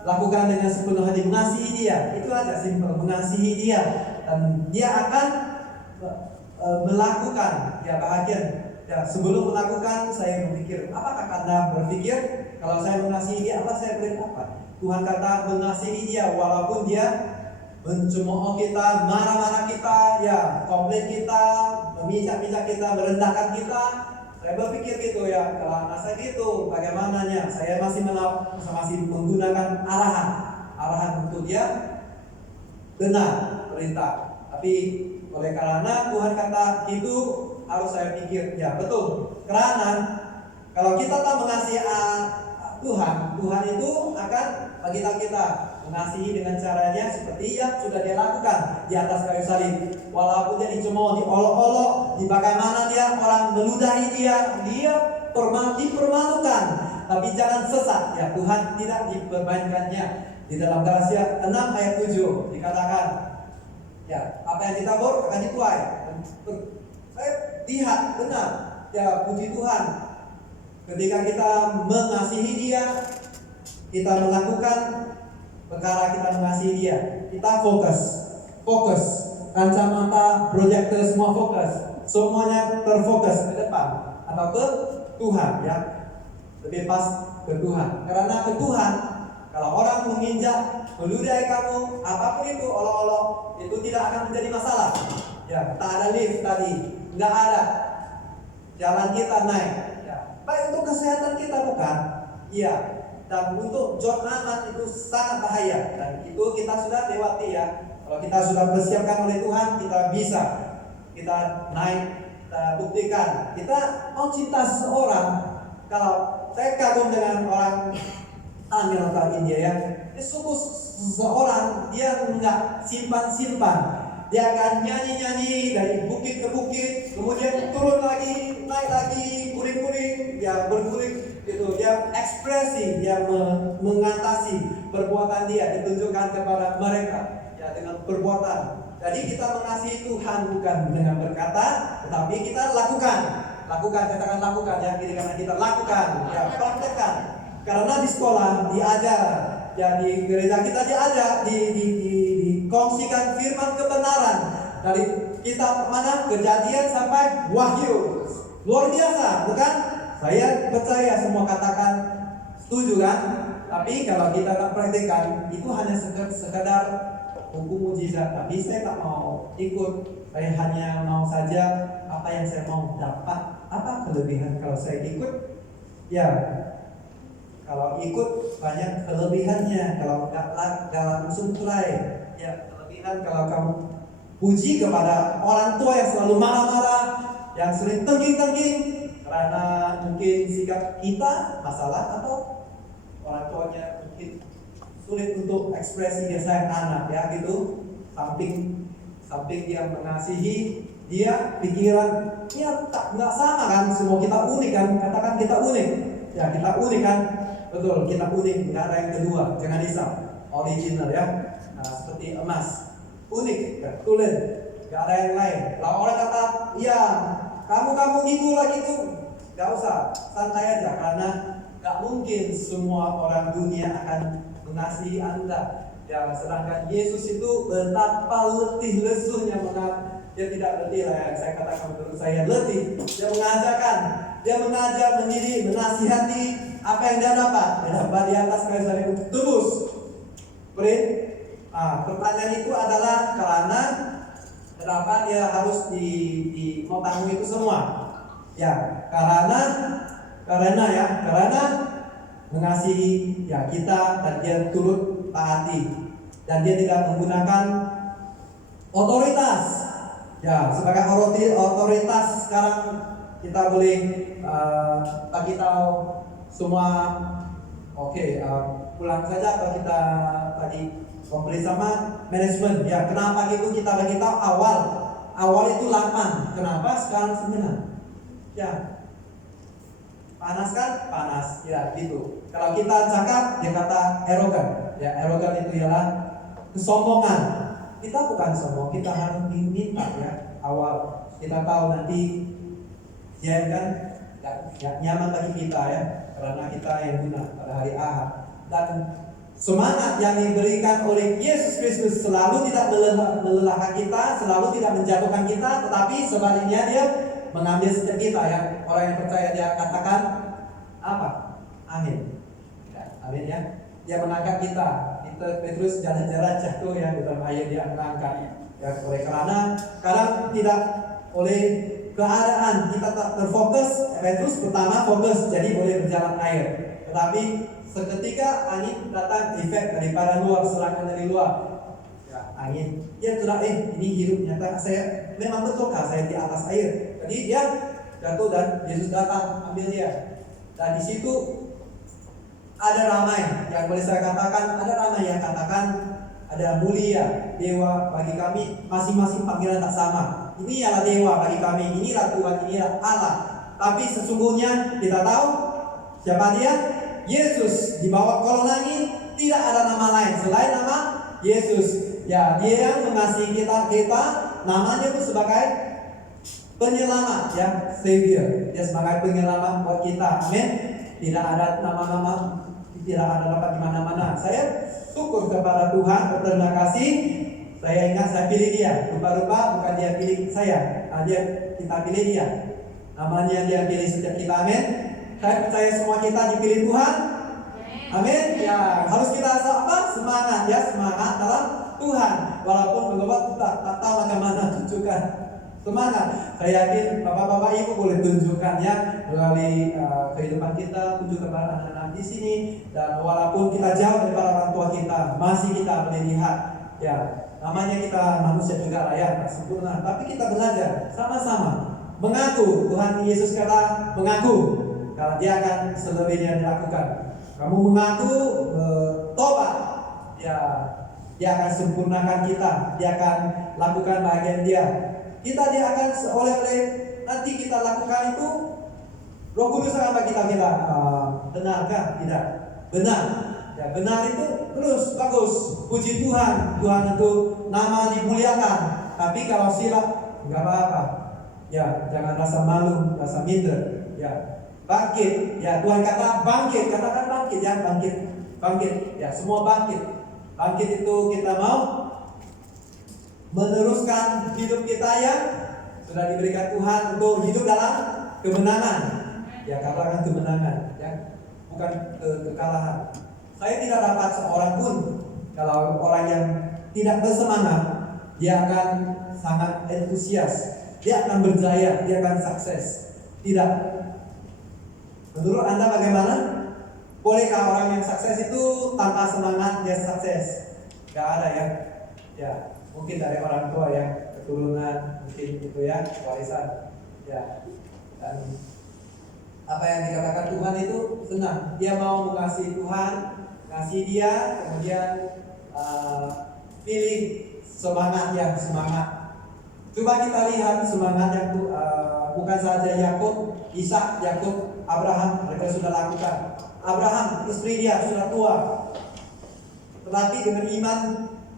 lakukan dengan sepenuh hati, mengasihi Dia. Itu aja simpel, mengasihi Dia, dan Dia akan melakukan. Ya, bahagian. Ya, sebelum melakukan saya berpikir, apakah Anda berpikir kalau saya mengasihi Dia, apa saya boleh dapat? Tuhan kata mengasihi Dia walaupun Dia mencemooh kita, marah-marah kita, ya, komplain kita, memijak-mijak kita, merendahkan kita. Saya berpikir gitu ya, kalau anak saya gitu, bagaimananya? Saya masih menggunakan arahan untuk dia benar perintah. Tapi oleh karena Tuhan kata gitu, harus saya pikir, ya betul. Karena kalau kita tak mengasihi Tuhan itu akan bagi kita mengasihi dengan caranya seperti yang sudah Dia lakukan di atas kayu salib. Walaupun Dia dicemooh, diolok-olok, di bagaimana Dia orang meludahi Dia dipermalukan, tapi jangan sesat. Ya, Tuhan tidak dipermainkannya. Di dalam Galatia 6:7 dikatakan, ya, apa yang ditabur akan dituai. Saya lihat benar, ya, puji Tuhan. Ketika kita mengasihi Dia, kita melakukan perkara kita mengasihi Dia, kita fokus, kacamata proyektor semua fokus, semuanya terfokus ke depan atau ke Tuhan, ya, lebih pas ke Tuhan. Karena ke Tuhan, kalau orang menginjak, meludahi kamu, apapun itu, olok-olok, itu tidak akan menjadi masalah. Ya, tak ada lift tadi, nggak ada, jalan kita naik. Ya, baik untuk kesehatan kita bukan? Iya. Dan untuk John anak itu sangat bahaya, dan itu kita sudah lewati ya. Kalau kita sudah persiapkan oleh Tuhan, kita bisa, kita naik, kita buktikan. Kita mau cinta seseorang. Kalau saya kagum dengan orang Tamil atau India ya, dia suku seseorang, dia enggak simpan-simpan. Dia akan nyanyi-nyanyi dari bukit ke bukit, kemudian turun lagi, naik lagi, kuring-kuring, dia berkuring gitu. Dia ekspresi, dia mengatasi perbuatan dia, ditunjukkan kepada mereka ya dengan perbuatan. Jadi kita mengasihi Tuhan bukan dengan berkata, tetapi kita lakukan, katakan lakukan ya, karena kita lakukan, ya, praktekkan. Karena di sekolah diajar, ya, di gereja kita diajar, dikongsikan firman kebenaran dari kitab mana Kejadian sampai Wahyu. Luar biasa, bukan? Saya percaya semua katakan setuju kan? Tapi kalau kita tak praktekkan, itu hanya sekedar hukum mujizat. Tapi saya tak mau ikut. Saya hanya mau saja apa yang saya mau dapat. Apa kelebihan kalau saya ikut? Ya, kalau ikut banyak kelebihannya. Kalau nggak langsung mulai. Ya, kelebihan kalau kamu puji kepada orang tua yang selalu marah-marah, yang sering tengking-tengking karena mungkin sikap kita masalah, atau orang tuanya mungkin sulit untuk ekspresi dia sayang anak ya gitu. Samping dia mengasihi, dia pikiran, ya nggak sama kan, semua kita unik kan, katakan kita unik, ya kita unik kan, betul kita unik, nggak ada yang kedua, jangan risau, original ya, nah, seperti emas, unik, ya, tulen, nggak ada yang lain. Kalau orang kata, ya kamu gitulah gitu, nggak usah, santai aja, karena nggak mungkin semua orang dunia akan mengasihi Anda. Ya, sedangkan Yesus itu betapa letih lesuhnya dia tidak letih lah ya, saya katakan menurut saya letih. Dia mengajar, mendidik, menasihati apa yang dia dapat di atas kayu salib tebus. Pertanyaan itu adalah karena kenapa dia harus mau tanggung itu semua? Ya, karena mengasihi ya kita, dan dia turut taati, dan dia tidak menggunakan otoritas. Ya, sebagai otoritas sekarang kita boleh bagi tahu semua, pulang saja kalau kita tadi komplain sama manajemen. Ya, kenapa gitu kita bagi tahu awal itu 8, kenapa sekarang 9? Ya, panas kan? Panas, ya gitu. Kalau kita cakap, dia kata erogan. Ya, erogan itu ialah kesombongan. Kita bukan sombong, kita harus diminta ya. Awal kita tahu nanti dia kan gak nyaman bagi kita ya, karena kita yang guna pada hari Ahad. Dan semangat yang diberikan oleh Yesus Kristus selalu tidak melelahkan kita, selalu tidak menjatuhkan kita, tetapi sebaliknya dia mengambil setiap kita ya. Orang yang percaya dia katakan apa? Amin. Ya, amin ya. Dia mengangkat kita. Petrus jalan-jalan jatuh ya di dalam air, dia mengangkat. Ya, oleh karena kadang tidak oleh keadaan kita tak terfokus. Petrus pertama fokus, jadi boleh berjalan air. Tetapi seketika angin datang, efek daripada luar, serangan dari luar. Ya, angin. Dia sudah ini hidup nyata, saya memang betulkah saya di atas air? Jadi dia jatuh dan Yesus datang ambil dia. Dan di situ ada ramai yang boleh saya katakan, ada mulia dewa bagi kami, masing-masing panggilan tak sama. Ini ialah dewa bagi kami, inilah Tuhan, inilah Allah. Tapi sesungguhnya kita tahu siapa dia? Yesus. Di bawah kolong langit tidak ada nama lain selain nama Yesus. Ya, dia yang mengasihi kita, namanya itu sebagai penyelamat ya, Savior. Dia sebagai penyelamat buat kita. Amin. Tidak ada nama-nama, tidak ada dapat di mana-mana. Saya syukur kepada Tuhan, berterima kasih. Saya ingat saya pilih dia. Rupa-rupa bukan dia pilih saya, kita pilih dia. Namanya dia pilih setiap kita. Amin. Saya percaya semua kita dipilih Tuhan. Amin. Ya, harus kita semangat ya, semangat dalam Tuhan. Walaupun belum tak tahu bagaimana tunjukkan semangat. Saya yakin bapak-bapak ibu boleh tunjukkan ya melalui kehidupan kita, tunjuk kepada anak-anak di sini. Dan walaupun kita jauh dari para orang tua kita, masih kita boleh lihat ya. Namanya kita manusia juga lah ya, tak sempurna. Tapi kita belajar sama-sama mengaku. Tuhan Yesus kata mengaku, kalau dia akan selebihnya dilakukan. Kamu mengaku tobat, ya dia akan sempurnakan kita. Dia akan lakukan bagian dia. Dia akan oleh nanti kita lakukan itu. Roh Kudus akan bagi kita benarkah? Tidak. Benar. Ya, benar itu terus bagus. Puji Tuhan. Tuhan itu nama dimuliakan. Tapi kalau silap enggak apa-apa. Ya, jangan rasa malu, rasa minder. Ya, bangkit. Ya, Tuhan kata bangkit. Katakan bangkit ya, bangkit. Bangkit. Ya, semua bangkit. Bangkit itu kita mau meneruskan hidup kita yang sudah diberikan Tuhan untuk hidup dalam kemenangan. Ya, katakan kemenangan ya, bukan kekalahan. Saya tidak dapat seorang pun, kalau orang yang tidak bersemangat, dia akan sangat antusias, dia akan berjaya, dia akan sukses. Tidak. Menurut Anda bagaimana? Bolehkah orang yang sukses itu tanpa semangat dia sukses? Gak ada ya. Ya, mungkin dari orang tua ya, keturunan, mungkin itu ya, warisan. Ya. Dan apa yang dikatakan Tuhan itu senang. Dia mau mengasihi Tuhan, kasih dia, kemudian pilih semangat yang semangat. Coba kita lihat semangat yang bukan saja Yakub, Ishak, Yakub, Abraham, mereka sudah lakukan. Abraham, istri dia sudah tua, tetapi dengan iman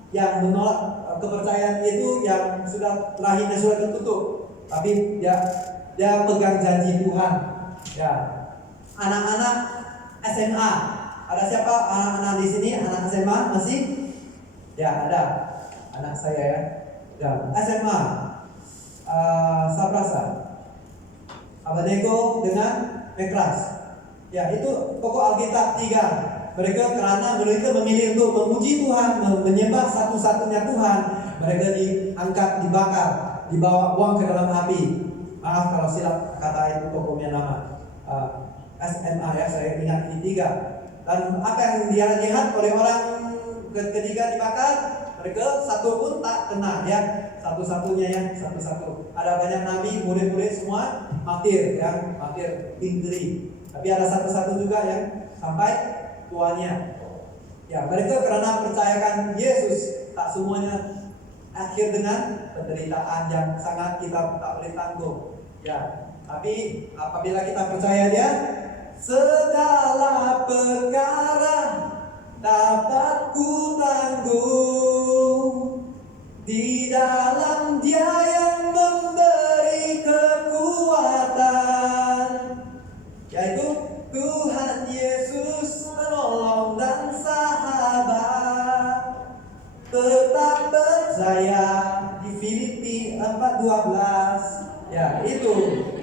yang menolak kepercayaan itu, yang sudah lahirnya sudah tertutup, tapi dia pegang janji Tuhan. Ya, anak-anak SMA, ada siapa anak-anak di sini? Anak SMA masih? Ya, ada anak saya ya. Ya, SMA, Sabrasa, Abednego dengan Mekras. Ya, itu pokok Alkitab 3. Mereka karena mereka memilih untuk memuji Tuhan, menyembah satu-satunya Tuhan, mereka diangkat, dibakar, dibawa buang ke dalam api. Maaf kalau silap kata itu pokoknya nama. SMA ya, saya ingat ini 3. Dan apa yang dia lihat oleh orang ketiga dibakar, mereka satu pun tak kena ya, satu-satunya ya, satu-satu. Ada banyak nabi, murid-murid semua martir ya, martir inggri. Tapi ada satu-satu juga yang sampai tuanya. Ya, mereka karena percayakan Yesus, tak semuanya akhir dengan penderitaan yang sangat kita tak boleh tanggung. Ya, tapi apabila kita percaya Dia, segala perkara dapat ku tanggung di dalam Dia yang memberi kekuatan, yaitu Tuhan Yesus menolong dan sahabat. Tetap percaya di Filipi 4:12. Ya, itu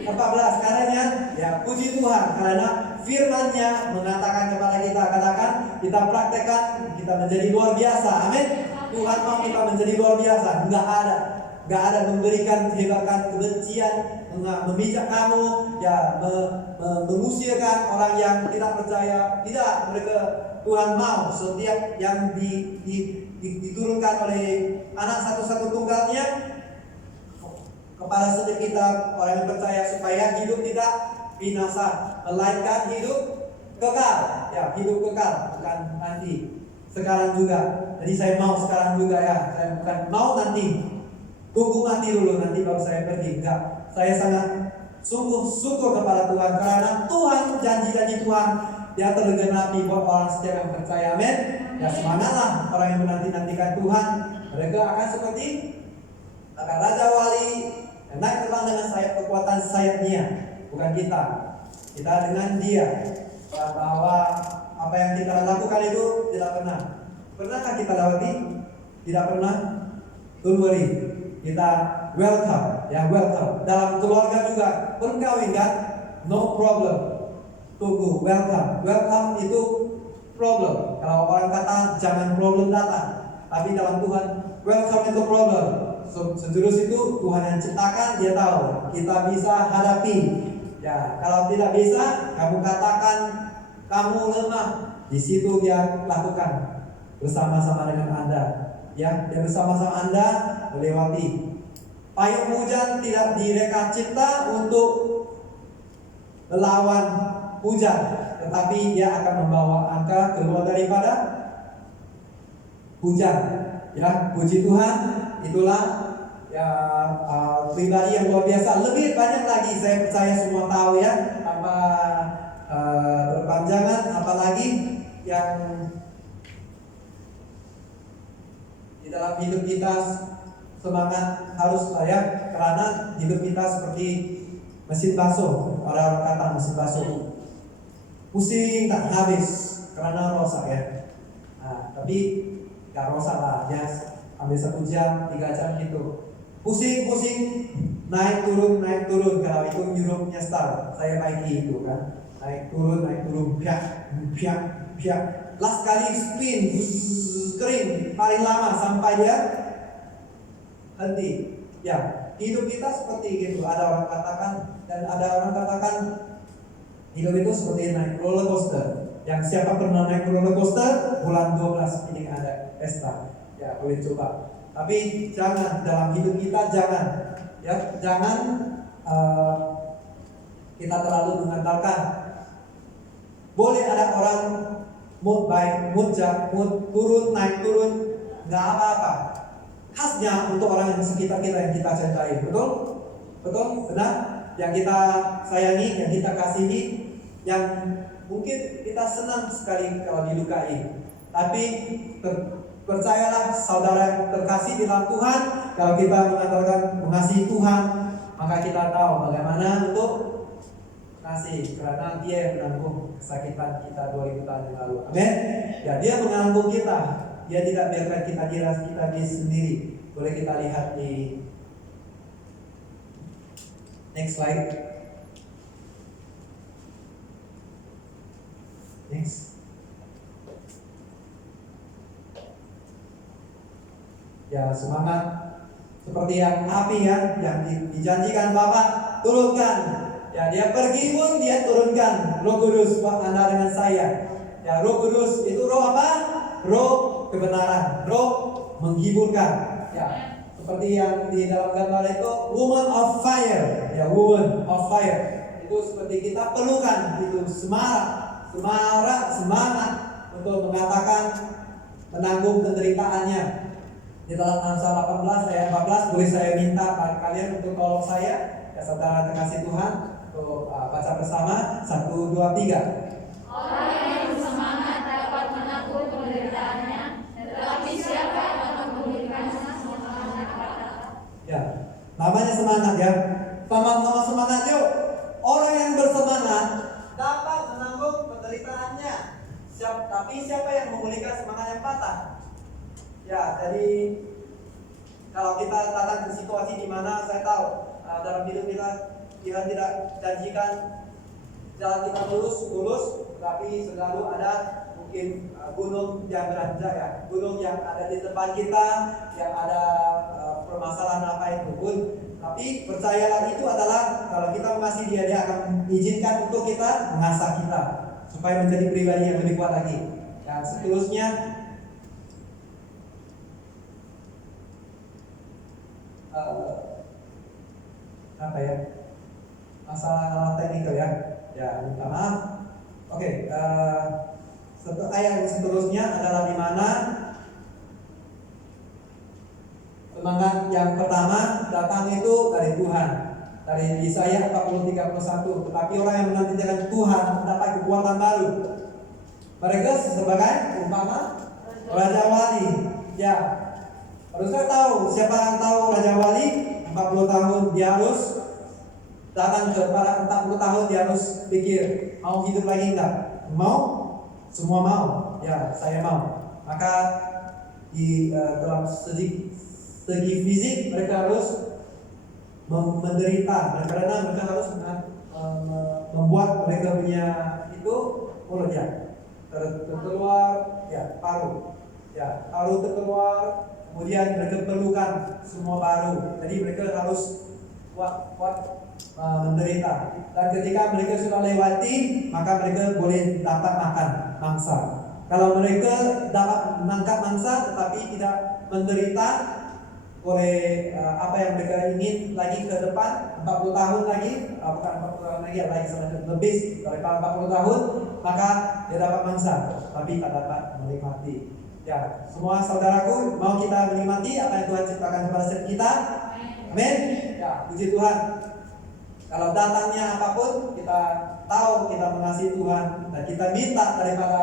14 karena ya puji Tuhan karena firman-Nya mengatakan kepada kita, katakan kita praktekkan, kita menjadi luar biasa. Amin. Tuhan mau kita menjadi luar biasa. Enggak ada memberikan hebatkan kebencian, memijak kamu, ya mengusirkan orang yang tidak percaya. Tidak, mereka Tuhan mau setiap yang diturunkan oleh anak satu-satu tunggalnya kepada setiap kita orang yang percaya, supaya hidup tidak binasa, melainkan hidup kekal. Ya, hidup kekal, bukan nanti. Sekarang juga. Jadi saya mau sekarang juga ya. Saya bukan mau nanti. Tunggu mati dulu nanti baru saya pergi. Enggak. Saya sangat sungguh syukur kepada Tuhan karena Tuhan, janji-janji Tuhan Dia tergenapi buat orang setiap yang percaya. Amin. Ya, semangatlah orang yang menanti-nantikan Tuhan. Mereka akan seperti Raja Wali yang naik terbang dengan sayap, kekuatan sayapnya. Bukan kita dengan Dia. Bahwa apa yang kita lakukan itu tidak pernah. Pernahkah kita lewati? Tidak pernah. Don't worry. Kita welcome, ya welcome. Dalam keluarga juga berkawin kan? No problem. Tunggu, welcome. Welcome itu problem. Kalau orang kata jangan problem datang, tapi dalam Tuhan welcome itu problem. Sejurus itu Tuhan yang ciptakan, Dia tahu kita bisa hadapi. Ya, kalau tidak bisa, kamu katakan kamu lemah. Di situ Dia lakukan bersama-sama dengan Anda. Ya, Dia bersama-sama Anda melewati. Payung hujan tidak direka cipta untuk melawan hujan, tetapi Dia akan membawa angka keluar daripada hujan. Ya, puji Tuhan. Itulah ya pribadi yang luar biasa. Lebih banyak lagi saya percaya semua tahu ya, tanpa berpanjangan, apalagi yang di dalam hidup kita semangat harus ya, karena hidup kita seperti mesin basuh. Orang kata mesin basuh pusing tak habis karena rosak ya. Nah, tapi gak rosak lah ya, ambil 1 jam, 3 jam gitu. Pusing naik turun. Kalau itu Europe-nya style, saya baiki itu kan. Naik turun, piak. Last kali spin, kering, paling lama sampai dia henti. Ya, hidup kita seperti gitu. Ada orang katakan, dan ada orang katakan hidup itu seperti naik roller coaster. Yang siapa pernah naik roller coaster, bulan 12 ini ada pesta. Ya, boleh coba. Tapi jangan dalam hidup kita jangan kita terlalu mengandalkan. Boleh ada orang mood baik, mood turun, naik turun, nggak apa-apa. khasnya untuk orang yang sekitar kita yang kita cintai. Betul? Betul? Benar? Yang kita sayangi, yang kita kasihi, yang mungkin kita senang sekali kalau dilukai. Tapi percayalah saudara yang terkasih di dalam Tuhan, kalau kita mengatakan mengasihi Tuhan, maka kita tahu bagaimana untuk kasih, karena Dia yang menanggung kesakitan kita 2000 tahun yang lalu. Amin. Ya, Dia menanggung kita. Dia tidak biarkan kita diri sendiri. Boleh kita lihat di next slide. Next. Ya, semangat seperti yang api ya, yang dijanjikan Bapak, turunkan. Ya, Dia pergi pun Dia turunkan Roh Kudus buat Anda dengan saya. Ya, Roh Kudus itu roh apa? Roh kebenaran, roh menghiburkan. Ya, seperti yang di dalam gambar itu, woman of fire. Ya, woman of fire. Itu seperti kita perlukan itu semangat untuk mengatakan menanggung penderitaannya. Di dalam Amsal 18 ayat 14, boleh saya minta kalian untuk tolong saya, ya saudara terkasih Tuhan, untuk baca bersama 1, 2, 3. Orang yang bersemangat dapat menanggung penderitaannya, tetapi siapa yang dapat memberikannya semangat kepada? Ya, namanya semangat ya. Sama-sama semangat yuk. Orang yang bersemangat dapat menanggung penderitaannya. Tapi siapa yang memulihkan semangat yang patah? Ya, jadi kalau kita datang ke situasi di mana saya tahu dalam hidup kita tidak janjikan jalan kita lurus, tapi selalu ada mungkin gunung yang beranjak ya, gunung yang ada di depan kita, yang ada permasalahan apa itu pun. Tapi percayalah itu adalah kalau kita mengasihi Dia akan izinkan untuk kita mengasah kita supaya menjadi pribadi yang lebih kuat lagi. Dan seterusnya apa ya, masalah teknikal ya minta maaf. Oke, ayat yang seterusnya adalah di mana semangat yang pertama datang itu dari Tuhan, dari Yesaya 40:31. Tetapi orang yang menantikan Tuhan mendapat kekuatan baru. Mereka sebagai umpama Raja Wali. Ya, harusnya tahu, siapa yang tahu Raja Wali 40 tahun dia harus datang kepada 40 tahun dia harus pikir, mau hidup lagi enggak? Mau? Semua mau. Ya, saya mau. Maka di dalam segi fisik mereka harus menderita, karena mereka harus membuat mereka punya itu mulut ya terkeluar ya paru terkeluar, kemudian mereka perlukan semua paru, jadi mereka harus kuat menderita, dan ketika mereka sudah lewati maka mereka boleh dapat makan mangsa. Kalau mereka dapat menangkap mangsa tetapi tidak menderita oleh apa yang mereka ingin lagi ke depan 40 tahun lagi, bukan 40 tahun lagi, lagi lebih daripada 40 tahun, maka dia dapat mangsa tapi tak dapat menikmati. Ya, semua saudaraku, mau kita menikmati apa yang Tuhan ciptakan kepada setiap kita? Amin. Ya, puji Tuhan. Kalau datangnya apapun, kita tahu kita mengasihi Tuhan dan kita minta daripada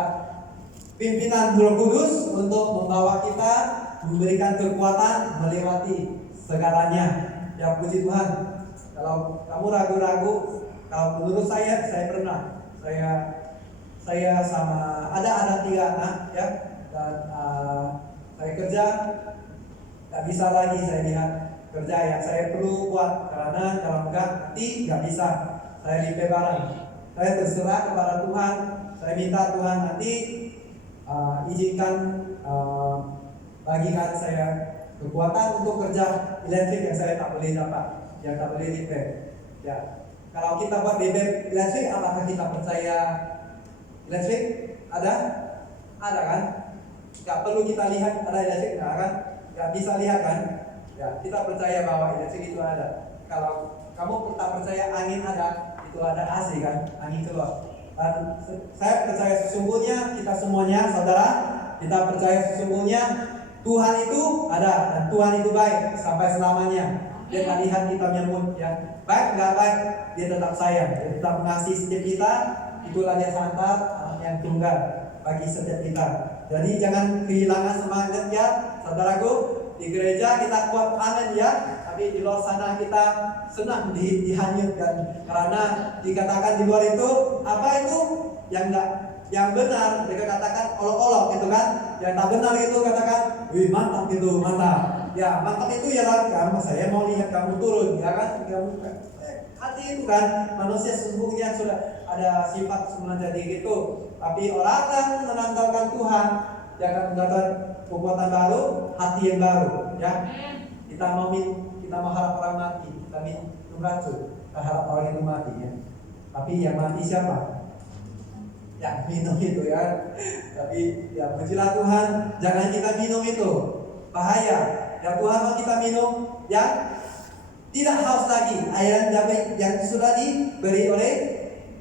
pimpinan Roh Kudus untuk membawa kita, memberikan kekuatan melewati segalanya. Ya, puji Tuhan. Kalau kamu ragu-ragu, kalau menurut saya pernah, saya sama ada 3 anak ya, dan saya kerja tak bisa lagi saya lihat kerja yang saya perlu buat, karena kalau enggak nanti nggak bisa saya di barang. Saya terserah kepada Tuhan. Saya minta Tuhan nanti izinkan bagikan saya kekuatan untuk kerja elektrik yang saya tak boleh dapat, yang tak boleh repair. Ya, kalau kita buat BBM elektrik, apakah kita percaya elektrik ada kan? Gak perlu kita lihat ada elektrik nggak kan? Gak bisa lihat kan? Ya, kita percaya bahwa elektrik itu ada. Kalau kamu tak percaya angin ada, itu ada AC kan? Angin keluar. Dan saya percaya sesungguhnya kita semuanya saudara, kita percaya sesungguhnya Tuhan itu ada dan Tuhan itu baik sampai selamanya. Dia tak lihat kita nyemut ya, baik nggak baik, dia tetap sayang, dia tetap mengasihi setiap kita. Itulah dia sangat anak yang tunggal bagi setiap kita. Jadi jangan kehilangan semangat ya, saudaraku. Di gereja kita kuat amin ya, tapi di luar sana kita senang dihanyutkan karena dikatakan di luar itu apa itu yang enggak, yang benar mereka katakan olok-olok gitu kan, yang tak benar itu katakan wih mantap gitu, mantap ya, mantap itu ya kamu, saya mau lihat kamu turun ya kan, kamu hati itu kan manusia sesungguhnya sudah ada sifat sebenarnya gitu, tapi orang yang menandalkan Tuhan dia akan mendapat kekuatan baru, hati yang baru ya. Kita mau harap orang mati, kita minum racun, kita harap orang itu mati ya. Tapi yang mati siapa? Yang minum itu ya. Tapi ya pujilah Tuhan, jangan kita minum itu, bahaya. Ya Tuhan mau kita minum ya, tidak haus lagi. Air yang sudah diberi oleh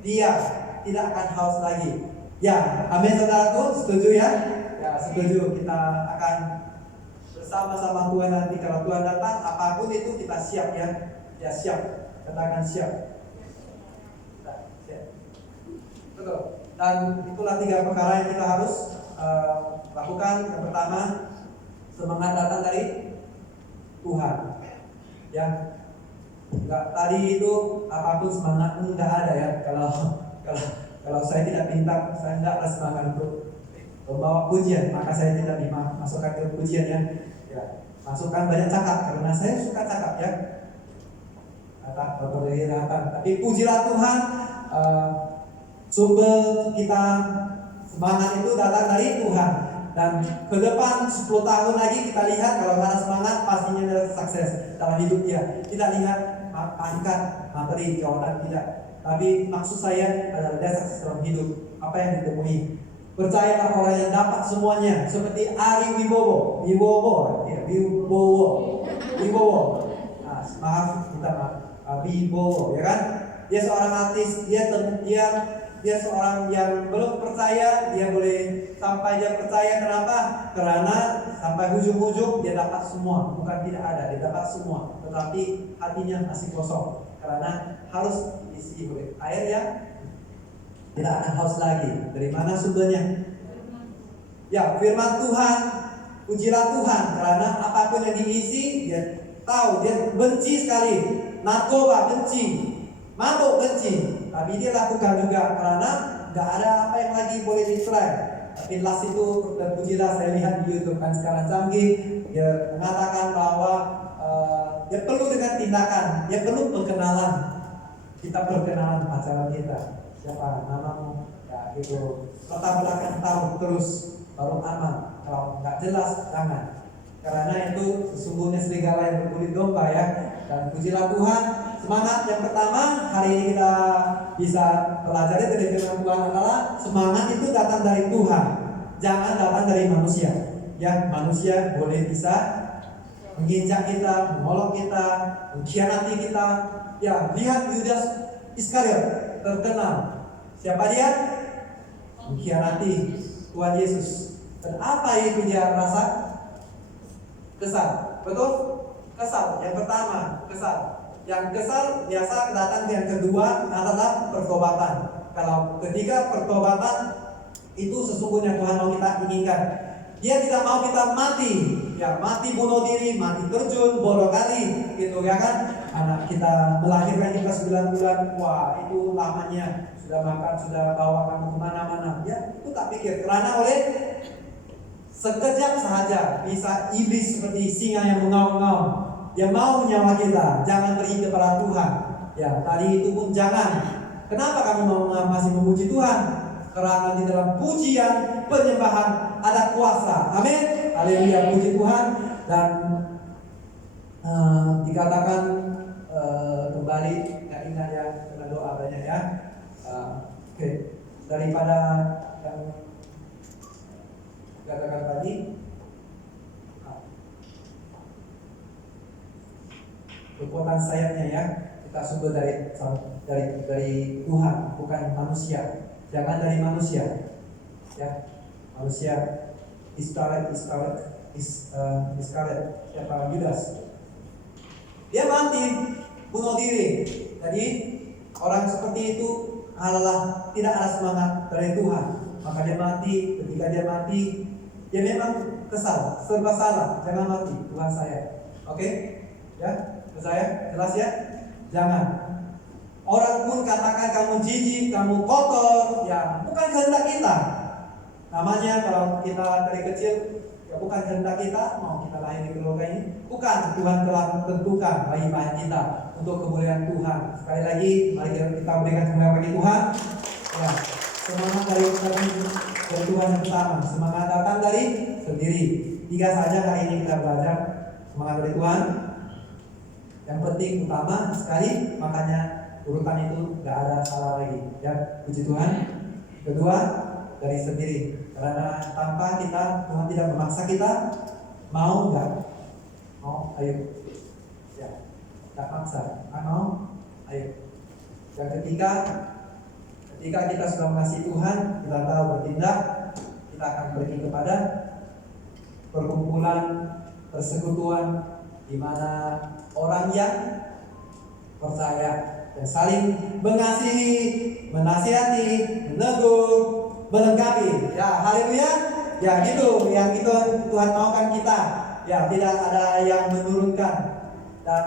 Dia tidak akan haus lagi. Ya, amin saudaraku, setuju ya? Ya setuju, kita akan bersama-sama Tuhan nanti. Kalau Tuhan datang, apapun itu kita siap ya. Ya siap, katakan siap. Siap. Betul. Dan itulah 3 perkara yang kita harus lakukan. Yang pertama, semangat datang dari Tuhan. Ya, enggak tadi itu apapun semangat pun enggak ada ya. Kalau saya tidak minta, saya enggak ada semangat untuk membawa pujian, maka saya tidak dimasukkan ke pujian ya. Ya, masukkan banyak cakap karena saya suka cakap ya. Tapi pujilah Tuhan, sumber kita semangat itu datang dari Tuhan. Dan ke depan 10 tahun lagi kita lihat kalau ada semangat pastinya ada sukses dalam hidup dia. Tidak lihat angkat materi jawatan tidak. Tapi maksud saya adalah dia sukses dalam hidup. Apa yang ditemui? Percayalah orang yang dapat semuanya, seperti Ari Wibowo. Nah, maaf, minta maaf. Wibowo, ya kan? Dia seorang artis, dia seorang yang belum percaya, dia boleh sampai dia percaya. Kenapa? Karena sampai hujung-hujung dia dapat semua, bukan tidak ada, dia dapat semua, tetapi hatinya masih kosong karena harus diisi oleh air yang tidak akan haus lagi. Dari mana sumbernya? Ya, firman Tuhan. Pujilah Tuhan karena apapun yang diisi dia tahu, dia benci sekali. Narkoba benci, mabuk benci, tapi dia lakukan juga karena nggak ada apa yang lagi boleh ditrack. Tapi last itu pujilah, saya lihat di YouTube kan sekarang canggih, dia mengatakan bahwa dia perlu dengan tindakan, dia perlu perkenalan. Kita perkenalan pacaran kita. Siapa namamu? Ya itu. Latar belakang tahu terus baru aman. Kalau nggak jelas jangan. Karena itu sesungguhnya serigala yang berkulit domba ya. Dan pujilah Tuhan. Semangat yang pertama hari ini kita bisa pelajari dari firman Tuhan adalah semangat itu datang dari Tuhan, jangan datang dari manusia. Ya manusia boleh bisa menginjak kita, mengolok kita, mengkhianati kita. Ya lihat Yudas Iskariot terkenal. Siapa dia? Mengkhianati Tuhan Yesus. Dan apa itu dia rasa? Kesal. Betul? Kesal. Yang pertama, kesal. Yang kesal biasa datang. Yang kedua adalah pertobatan. Kalau ketiga pertobatan itu sesungguhnya Tuhan mau kita inginkan. Dia tidak mau kita mati. Ya mati bunuh diri, mati terjun, bodoh kali, gitu ya kan? Anak kita melahirkan kita 9 bulan, wah itu lamanya, sudah makan, sudah bawa kamu kemana-mana. Ya itu tak pikir, karena oleh sekejap sahaja bisa iblis seperti singa yang mengaum-ngaum. Dia mau nyawa kita, jangan beri kepada Tuhan. Ya tadi itu pun jangan. Kenapa kamu masih memuji Tuhan? Karena di dalam pujian, penyembahan ada kuasa. Amin. Haleluya, puji Tuhan. Dan dikatakan kembali, ingat ya, kena doa banyak ya. Oke. Daripada yang dikatakan tadi, kekuatan sayapnya ya, kita sumber dari Tuhan, bukan manusia. Jangan dari manusia, ya manusia istilah Iskariot, siapa Yudas. Dia mati bunuh diri. Jadi orang seperti itu adalah tidak ada semangat dari Tuhan. Maka dia mati. Ketika dia mati, dia memang kesal, serba salah. Jangan mati, Tuhan saya. Oke? Ya, saya jelas ya. Jangan. Orang pun katakan kamu jijik, kamu kotor, ya bukan kehendak kita. Namanya kalau kita dari kecil, ya bukan kehendak kita, mau kita lahir di keluarga ini, bukan. Tuhan telah tentukan bagi kita untuk kemuliaan Tuhan. Sekali lagi, mari kita berikan kemuliaan bagi Tuhan. Ya, semangat dari Tuhan yang pertama, semangat datang dari sendiri. 3 saja hari ini kita belajar semangat dari Tuhan. Yang penting utama sekali, makanya urutan itu gak ada salah lagi. Ya, puji Tuhan. Kedua, dari sendiri. Karena tanpa kita, Tuhan tidak memaksa kita. Mau nggak? Mau, ayo. Ya, nggak maksa. Mau, ayo. Yang ketiga, ketika kita sudah mengasihi Tuhan, kita tahu bertindak, kita akan pergi kepada perkumpulan, persekutuan, di mana orang yang percaya dan saling mengasihi, menasihati, menegur, melengkapi. Ya, haleluya. Ya, gitu yang itu Tuhan maukan kita. Ya, tidak ada yang menurunkan. Dan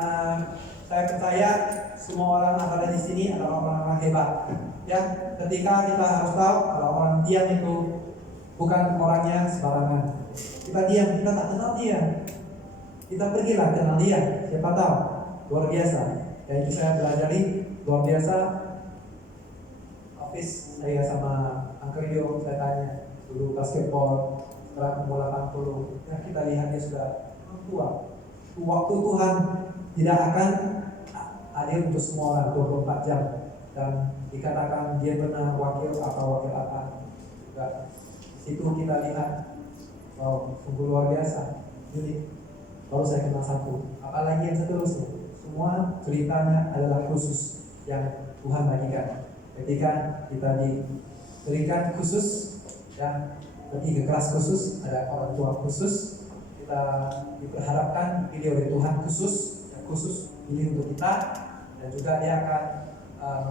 saya percaya semua orang yang ada di sini adalah orang-orang hebat. Ya, ketika kita harus tahu kalau orang diam itu bukan orangnya sembarangan. Kita diam, kita tak kenal dia. Kita pergilah kenal dia. Siapa tahu luar biasa. Dan itu saya pelajari luar biasa. Hafiz saya sama Uncle Rio, saya tanya dulu basketball, sekarang umur 80. Ya, kita lihat dia sudah tua. Waktu Tuhan tidak akan adil untuk semua orang 24 jam. Dan dikatakan dia pernah wakil apa. Juga situ kita lihat, wow, sungguh luar biasa. Jadi baru saya kenal satu. Apalagi yang seterusnya, semua ceritanya adalah khusus yang Tuhan bagikan. Ketika kita diberikan khusus, ya, pergi ke kelas khusus, ada orang tua khusus, kita diperharapkan pilih oleh Tuhan khusus, yang khusus pilih untuk kita, dan juga dia akan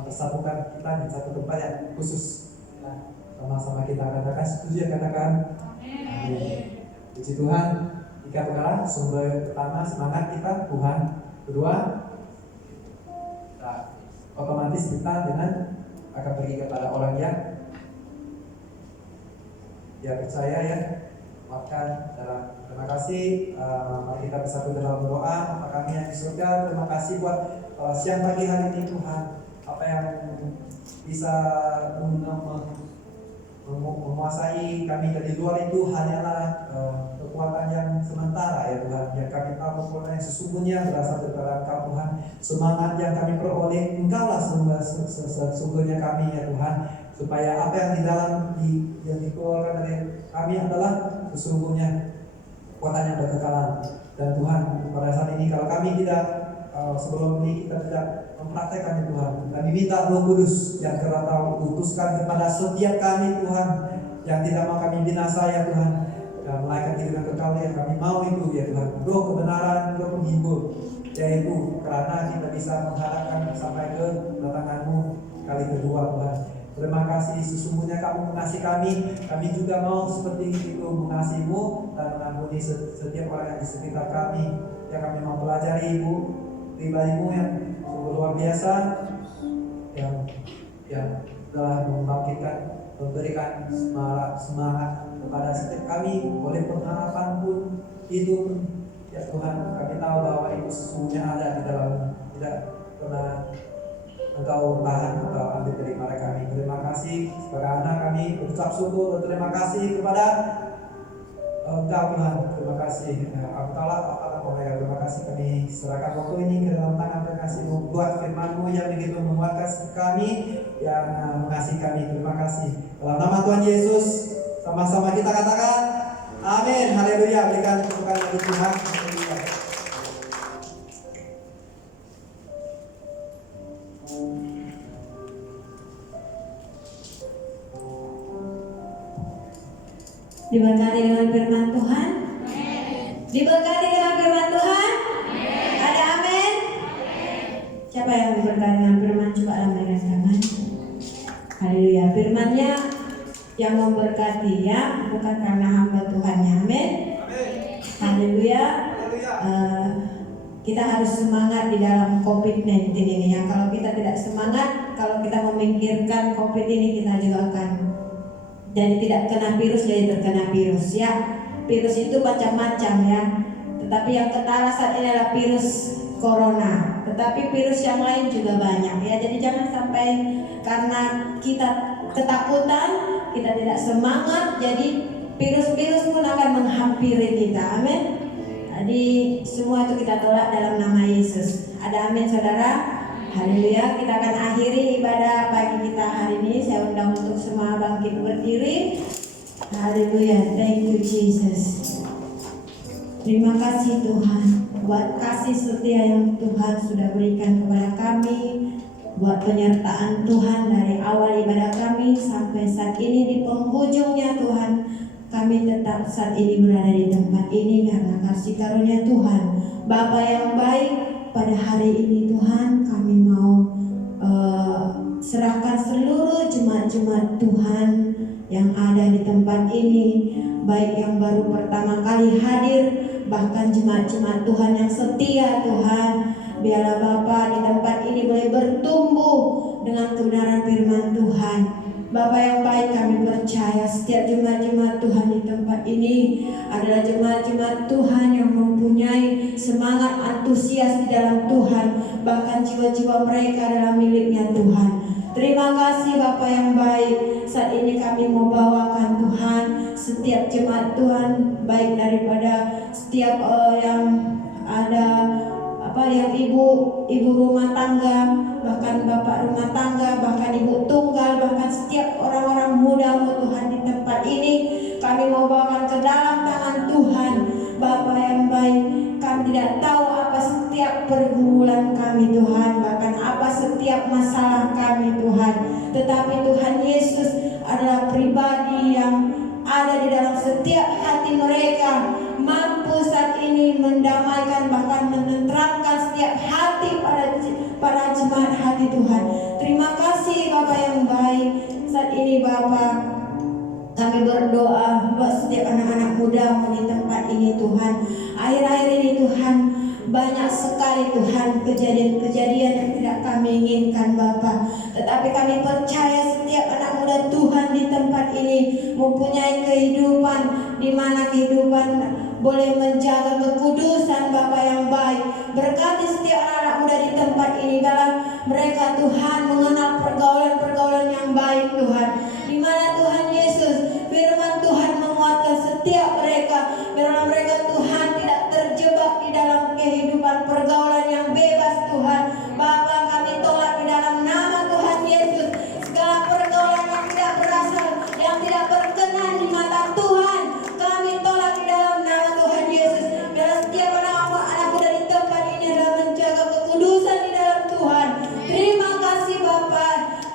mempersatukan kita di satu tempat yang khusus. Nah, sama-sama kita katakan setuju, katakan amin. Puji Tuhan. 3 perkara, sumber pertama semangat kita Tuhan. Kedua, nah, otomatis kita dengan akan pergi kepada orang yang dia percaya, ya. Makan dalam terima kasih. Mari kita bersatu dalam doa. Bapa kami yang di surga, terima kasih buat siang pagi hari ini Tuhan. Apa yang bisa menguasai kami dari luar itu hanyalah kekuatan yang sementara, ya Tuhan. Yang kami tahu kekuatan yang sesungguhnya berasal dari Engkau Tuhan. Semangat yang kami peroleh Engkaulah sesungguhnya kami, ya Tuhan. Supaya apa yang di dalam yang dikeluarkan dari kami adalah sesungguhnya kekuatan yang berkekalan. Dan Tuhan, pada saat ini kalau kami tidak sebelum ini kita tidak mempraktekkan Tuhan, kami minta Roh Kudus yang Kau utuskan kepada setiap kami Tuhan, yang tidak mau kami binasa, ya Tuhan, dan melainkan kehidupan kekal yang kami mau itu, ya Tuhan. Roh kebenaran, Roh penghibur, yaitu karena kita bisa mengharapkan sampai ke kedatangan-Mu kali kedua, Tuhan. Terima kasih, sesungguhnya Kamu mengasihi kami juga mau seperti itu mengasihi-Mu dan mengampuni setiap orang yang di sekitar kami. Yang kami mau pelajari Ibu, pribadi-Mu yang sungguh luar biasa, yang telah membangkitkan, memberikan semangat kepada setiap kami. Oleh pengharapan pun itu, ya Tuhan, kami tahu bahwa itu sesungguhnya ada di dalam, tidak pernah Engkau tahan atau ambil dari kami. Terima kasih sebagai anak kami, ucap syukur dan terima kasih kepada Engkau Tuhan. Terima kasih Engkaulah Allah Omega. Terima kasih kami serahkan waktu ini ke dalam tangan terkasih-Mu. Buat firman-Mu yang begitu menguatkan kami, yang mengasihi kami. Terima kasih. Dalam nama Tuhan Yesus, sama-sama kita katakan amin. Haleluya. Berikan kesukaan bagi Tuhan. Haleluya. Diberkati dengan firman Tuhan. Diberkati dengan firman Tuhan? Ada amin? Siapa yang diberkati dengan firman? Coba lambaikan tangan. Haleluya. Firman-Nya yang memberkati ya, bukan karena hamba Tuhannya. Amin. Haleluya. Kita harus semangat di dalam COVID-19 ini ya. Kalau kita tidak semangat, kalau kita memikirkan COVID ini, kita juga akan jadi tidak kena virus, jadi terkena virus ya. Virus itu macam-macam ya. Tetapi yang ketara saat ini adalah virus corona. Tetapi virus yang lain juga banyak ya. Jadi jangan sampai karena kita ketakutan, kita tidak semangat, jadi virus-virus pun akan menghampiri kita. Amin. Jadi semua itu kita tolak dalam nama Yesus. Ada amin saudara? Haleluya. Kita akan akhiri ibadah pagi kita hari ini. Saya undang untuk semua bangkit berdiri. Haleluya. Thank you Jesus. Terima kasih Tuhan buat kasih setia yang Tuhan sudah berikan kepada kami, buat penyertaan Tuhan dari awal ibadah kami sampai saat ini di penghujungnya Tuhan. Kami tetap saat ini berada di tempat ini karena kasih karunia Tuhan. Bapa yang baik, pada hari ini Tuhan kami mau serahkan seluruh jemaat-jemaat Tuhan yang ada di tempat ini, baik yang baru pertama kali hadir, bahkan jemaat-jemaat Tuhan yang setia Tuhan. Biarlah Bapa di tempat ini boleh bertumbuh dengan kebenaran firman Tuhan. Bapa yang baik, kami percaya setiap jemaat-jemaat Tuhan di tempat ini adalah jemaat-jemaat Tuhan yang mempunyai semangat antusias di dalam Tuhan. Bahkan jiwa-jiwa mereka adalah miliknya Tuhan. Terima kasih Bapa yang baik. Saat ini kami mau bawakan Tuhan setiap jemaat Tuhan, baik daripada setiap yang ada yang ibu rumah tangga, bahkan bapak rumah tangga, bahkan ibu tunggal, bahkan setiap orang-orang muda Tuhan di tempat ini, kami mau bawakan ke dalam tangan Tuhan. Bapa yang baik, kami tidak tahu apa setiap pergumulan kami Tuhan, bahkan apa setiap masalah kami Tuhan, tetapi Tuhan Yesus adalah pribadi yang ada di dalam setiap hati mereka, mampu saat ini mendamaikan bahkan menenteramkan setiap hati para jemaat hati Tuhan. Terima kasih Bapa yang baik. Saat ini Bapa, kami berdoa buat setiap anak-anak muda di tempat ini Tuhan. Akhir-akhir ini Tuhan, banyak sekali Tuhan kejadian-kejadian yang tidak kami inginkan Bapa. Tetapi kami percaya setiap anak muda Tuhan di tempat ini mempunyai kehidupan di mana kehidupan boleh menjaga kekudusan Bapa yang baik. Berkati setiap anak muda di tempat ini dalam mereka Tuhan mengenal pergaulan-pergaulan yang baik Tuhan. Di mana Tuhan Yesus, firman Tuhan menguatkan setiap mereka. Biarlah mereka Tuhan tidak terjebak di dalam kehidupan pergaulan yang bebas Tuhan. Bapa, kami tolak di dalam nama Tuhan Yesus segala pergaulan yang tidak berasal, yang tidak berkenan di mata Tuhan. Kami tolak di dalam nama Tuhan Yesus. Biarlah setiap anak muda di tempat ini adalah menjaga kekudusan di dalam Tuhan. Terima kasih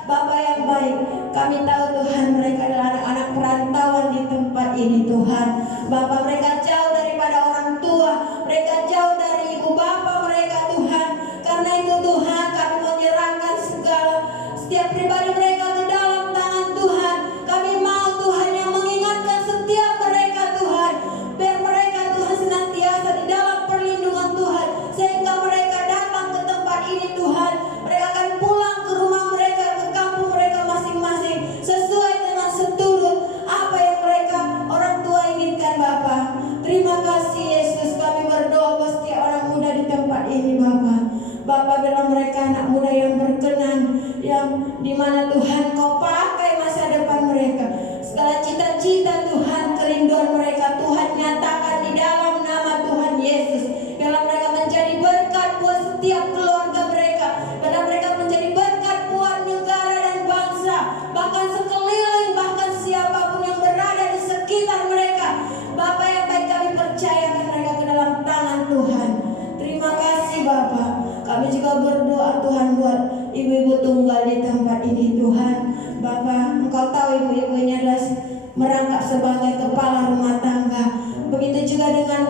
Bapa yang baik. Kami tahu Tuhan mereka adalah anak-anak perantauan di tempat ini Tuhan. Bapa, mereka jauh daripada orang tua, mereka jauh dari ibu bapa mereka Tuhan. Karena itu Tuhan, kami menyerahkan setiap pribadi mereka ke dalam tangan Tuhan. Kami mau Tuhan yang mengingatkan setiap mereka Tuhan, biar mereka Tuhan senantiasa di dalam perlindungan Tuhan, sehingga mereka datang ke tempat ini Tuhan. Mereka akan pulang ke rumah mereka, ke kampung mereka masing-masing, sesuai dengan seturut apa yang mereka orang tua inginkan Bapa. Terima kasih Yesus, kami berdoa buat setiap orang muda di tempat ini Bapa. Bapa, biarlah mereka anak muda yang berkenan, yang dimana Tuhan Kau pakai masa depan mereka. Segala cita-cita Tuhan, kerinduan mereka Tuhan nyatakan di dalam nama Tuhan Yesus. Biarlah mereka menjadi berkat buat setiap keluarga mereka. Biarlah mereka menjadi berkat buat negara dan bangsa, bahkan sekeliling, bahkan siapapun yang berada di sekitar mereka. Bapa yang baik, kami percayakan mereka ke dalam tangan Tuhan. Terima kasih Bapa. Kami juga berdoa Tuhan buat ibu-ibu tunggal di tempat ini Tuhan. Bapa, Engkau tahu ibu-ibu ini adalah merangkap sebagai kepala rumah tangga. Begitu juga dengan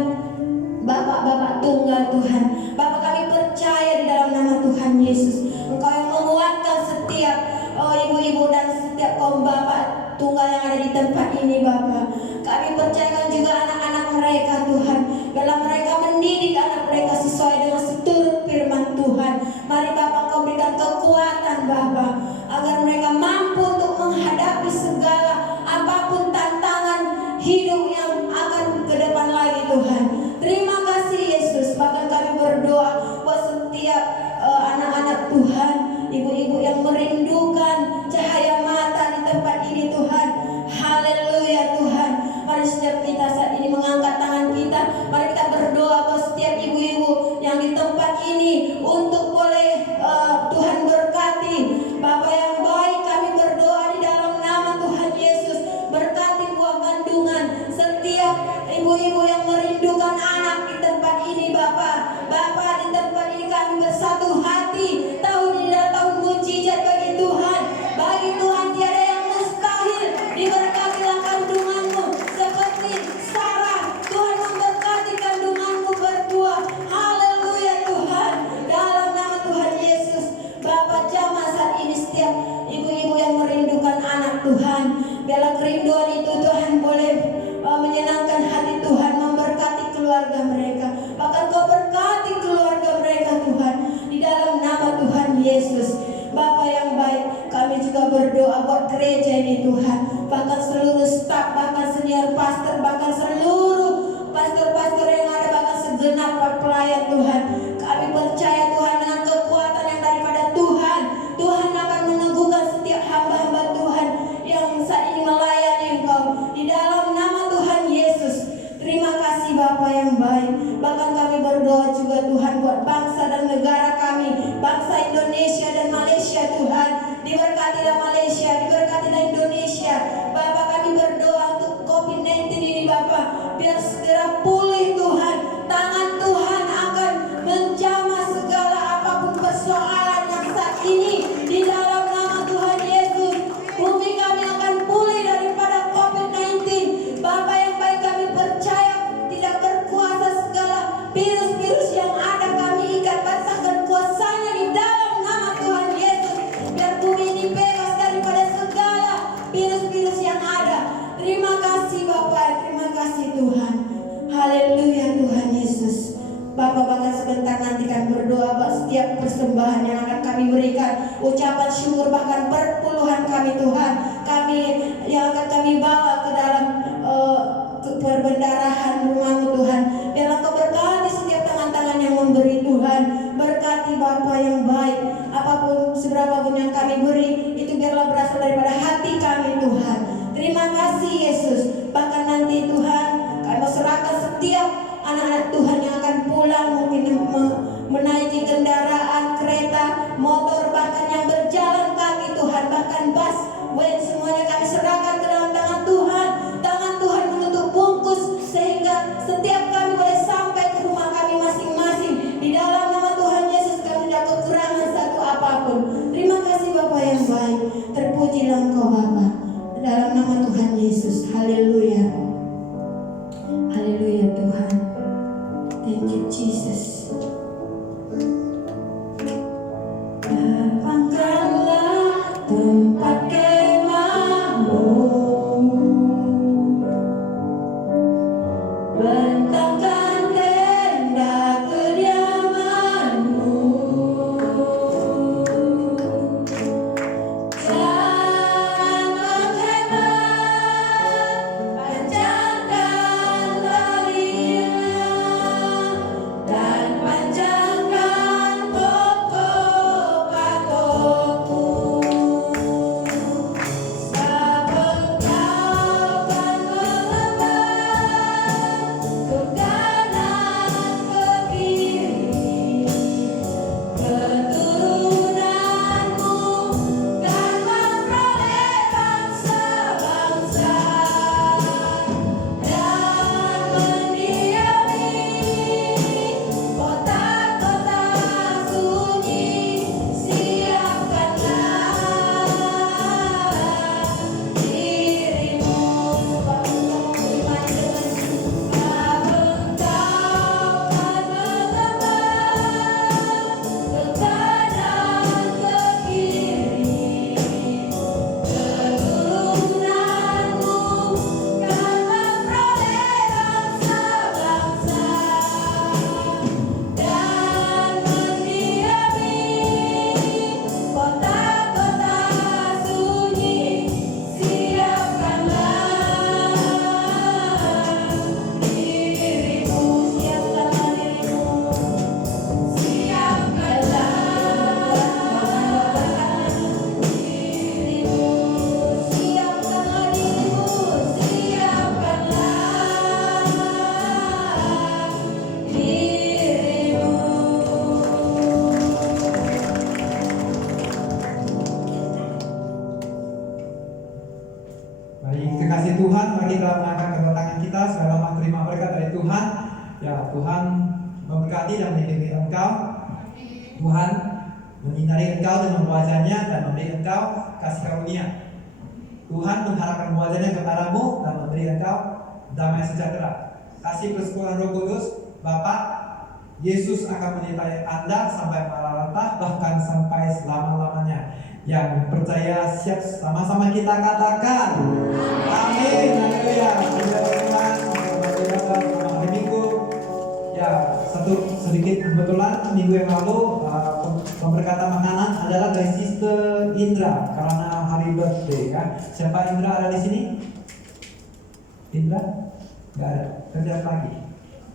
Tunggal Tuhan. Bapa, kami percaya di dalam nama Tuhan Yesus, Engkau yang menguatkan setiap ibu-ibu dan setiap kaum Bapak Tunggal yang ada di tempat ini Bapa. Kami percayakan juga anak-anak mereka Tuhan, dalam mereka mendidik anak mereka sesuai dengan seturut firman Tuhan. Mari Bapa, Engkau berikan kekuatan Bapa, agar mereka mampu untuk menghadapi segala apapun tantangan hidup yang akan ke depan lagi Tuhan. Terima kasih Yesus. Bahkan kami berdoa buat setiap anak-anak Tuhan, ibu-ibu yang merindukan cahaya mata di tempat ini Tuhan. Haleluya Tuhan. Mari setiap kita saat ini mengangkat tangan kita, mari kita berdoa buat setiap ibu-ibu yang di tempat ini untuk boleh Tuhan berkati. Bapa yang baik, kami berdoa di dalam nama Tuhan Yesus, berkati buah kandungan setiap ibu-ibu yang merindukan anak di tempat ini Bapa. Bapa, di tempat ini kami bersatu hati, tahun ini adalah tahun mujizat bagi Tuhan. Bagi Tuhan tiada yang mustahil. Diberkatilah kandunganmu seperti Sarah, Tuhan memberkati kandunganmu berbuah. Haleluya Tuhan. Dalam nama Tuhan Yesus, Bapa, jamah saat ini setiap ibu-ibu yang merindukan anak Tuhan. Biarlah kerinduan itu Tuhan boleh menyenangkan hati Tuhan, memberkati keluarga mereka. Bahkan Kau berkati keluarga mereka Tuhan, di dalam nama Tuhan Yesus. Bapa yang baik, kami juga berdoa buat gereja ini Tuhan, bahkan seluruh staf, bahkan senior pastor, bahkan seluruh pastor-pastor yang ada, bahkan segenap pelayan Tuhan. Kami percaya Tuhan dengan kekuatan yang daripada Tuhan, Tuhan akan meneguhkan setiap hamba-hamba Tuhan yang saat ini melayani Engkau, di dalam nama Tuhan Yesus. Terima kasih Bapa yang baik. Bahkan kami berdoa juga Tuhan buat bangsa dan negara kami, bangsa Indonesia dan Malaysia Tuhan. Diberkatilah Malaysia, diberkatilah Indonesia. Bapa, kami berdoa untuk COVID-19 ini Bapa, biar segera pulih Tuhan. Tangan Tuhan akan menjamah segala apapun persoalan yang saat ini, di dalam nama Tuhan Yesus. Bumi kami akan pulih daripada COVID-19. Bapa yang baik, kami percaya tidak berkuasa segala virus-virus yang ada, kami ikat patahkan kuasanya di dalam nama Tuhan Yesus. Biar bumi ini bebas daripada segala virus-virus yang ada. Terima kasih Bapa, terima kasih Tuhan. Haleluya Tuhan Yesus. Bapak, bahkan sebentar nanti kami berdoa buat setiap persembahan yang akan kami berikan, ucapan syukur, bahkan perpuluhan kami Tuhan, kami yang akan kami bawa ke dalam perbendarahan rumah-Mu Tuhan. Biarlah Kau berkati setiap tangan-tangan yang memberi Tuhan. Berkati Bapa yang baik, apapun seberapapun yang kami beri, itu biarlah berasal daripada hati kami Tuhan. Terima kasih Yesus. Bahkan nanti Tuhan, kami mau serahkan setiap anak-anak Tuhan yang akan pulang, mungkin menaiki kendaraan, kereta, motor, bahkan yang berjalan kaki Tuhan, bahkan bus, semuanya kami serahkan ke dalam tangan Tuhan. Tangan Tuhan menutup bungkus sehingga setiap kami boleh sampai ke rumah kami masing-masing. Di dalam nama Tuhan Yesus kami tidak kekurangan satu apapun. Terima kasih Bapa yang baik. Terpujilah Engkau Bapa. Dalam nama Tuhan Yesus. Haleluya. Haleluya Tuhan. Thank you Jesus. Lapangkanlah tempat kemah-Mu, bentangkan tenda kediaman-Mu, jangan menghemat, panjangkan talinya dan panjangkan kasih Tuhan, mari kita mengangkat kedua tangan kita selama terima berkat dari Tuhan. Ya, Tuhan memberkati dan melindungi engkau. Tuhan menyinari engkau dengan wajahnya dan memberi engkau kasih karunia. Tuhan mengharapkan wajahnya kepadamu dan memberi engkau damai sejahtera. Kasih persekutuan Roh Kudus, Bapa, Yesus akan menyertai Anda sampai Maranatha, bahkan sampai selama-lamanya. Yang percaya siap sama-sama kita katakan amin. Haleluya. Selamat hari Minggu. Ya, sedikit kebetulan minggu yang lalu pemberkatan makanan adalah dari Sister Indra karena hari birthday ya. Siapa Indra ada di sini? Indra? Enggak ada. Kerja pagi.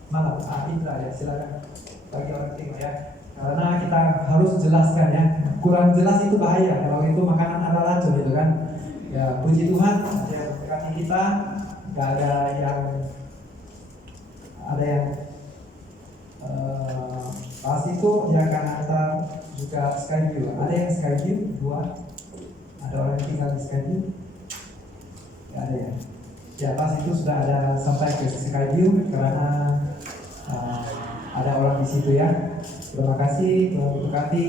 Malam. Indra ya, silakan. Bagi orang timur ya. Karena kita harus jelaskan ya, kurang jelas itu bahaya. Kalau itu makanan ada racun gitu kan. Ya puji Tuhan, ada yang memberkati kita, nggak ada yang pas itu ya karena kita juga Skyview. Ada yang Skyview 2, ada orang yang tinggal di Skyview, nggak ada ya. Ya pas itu sudah ada sampai ke Skyview karena ada orang di situ ya. Terima kasih, Tuhan memberkati.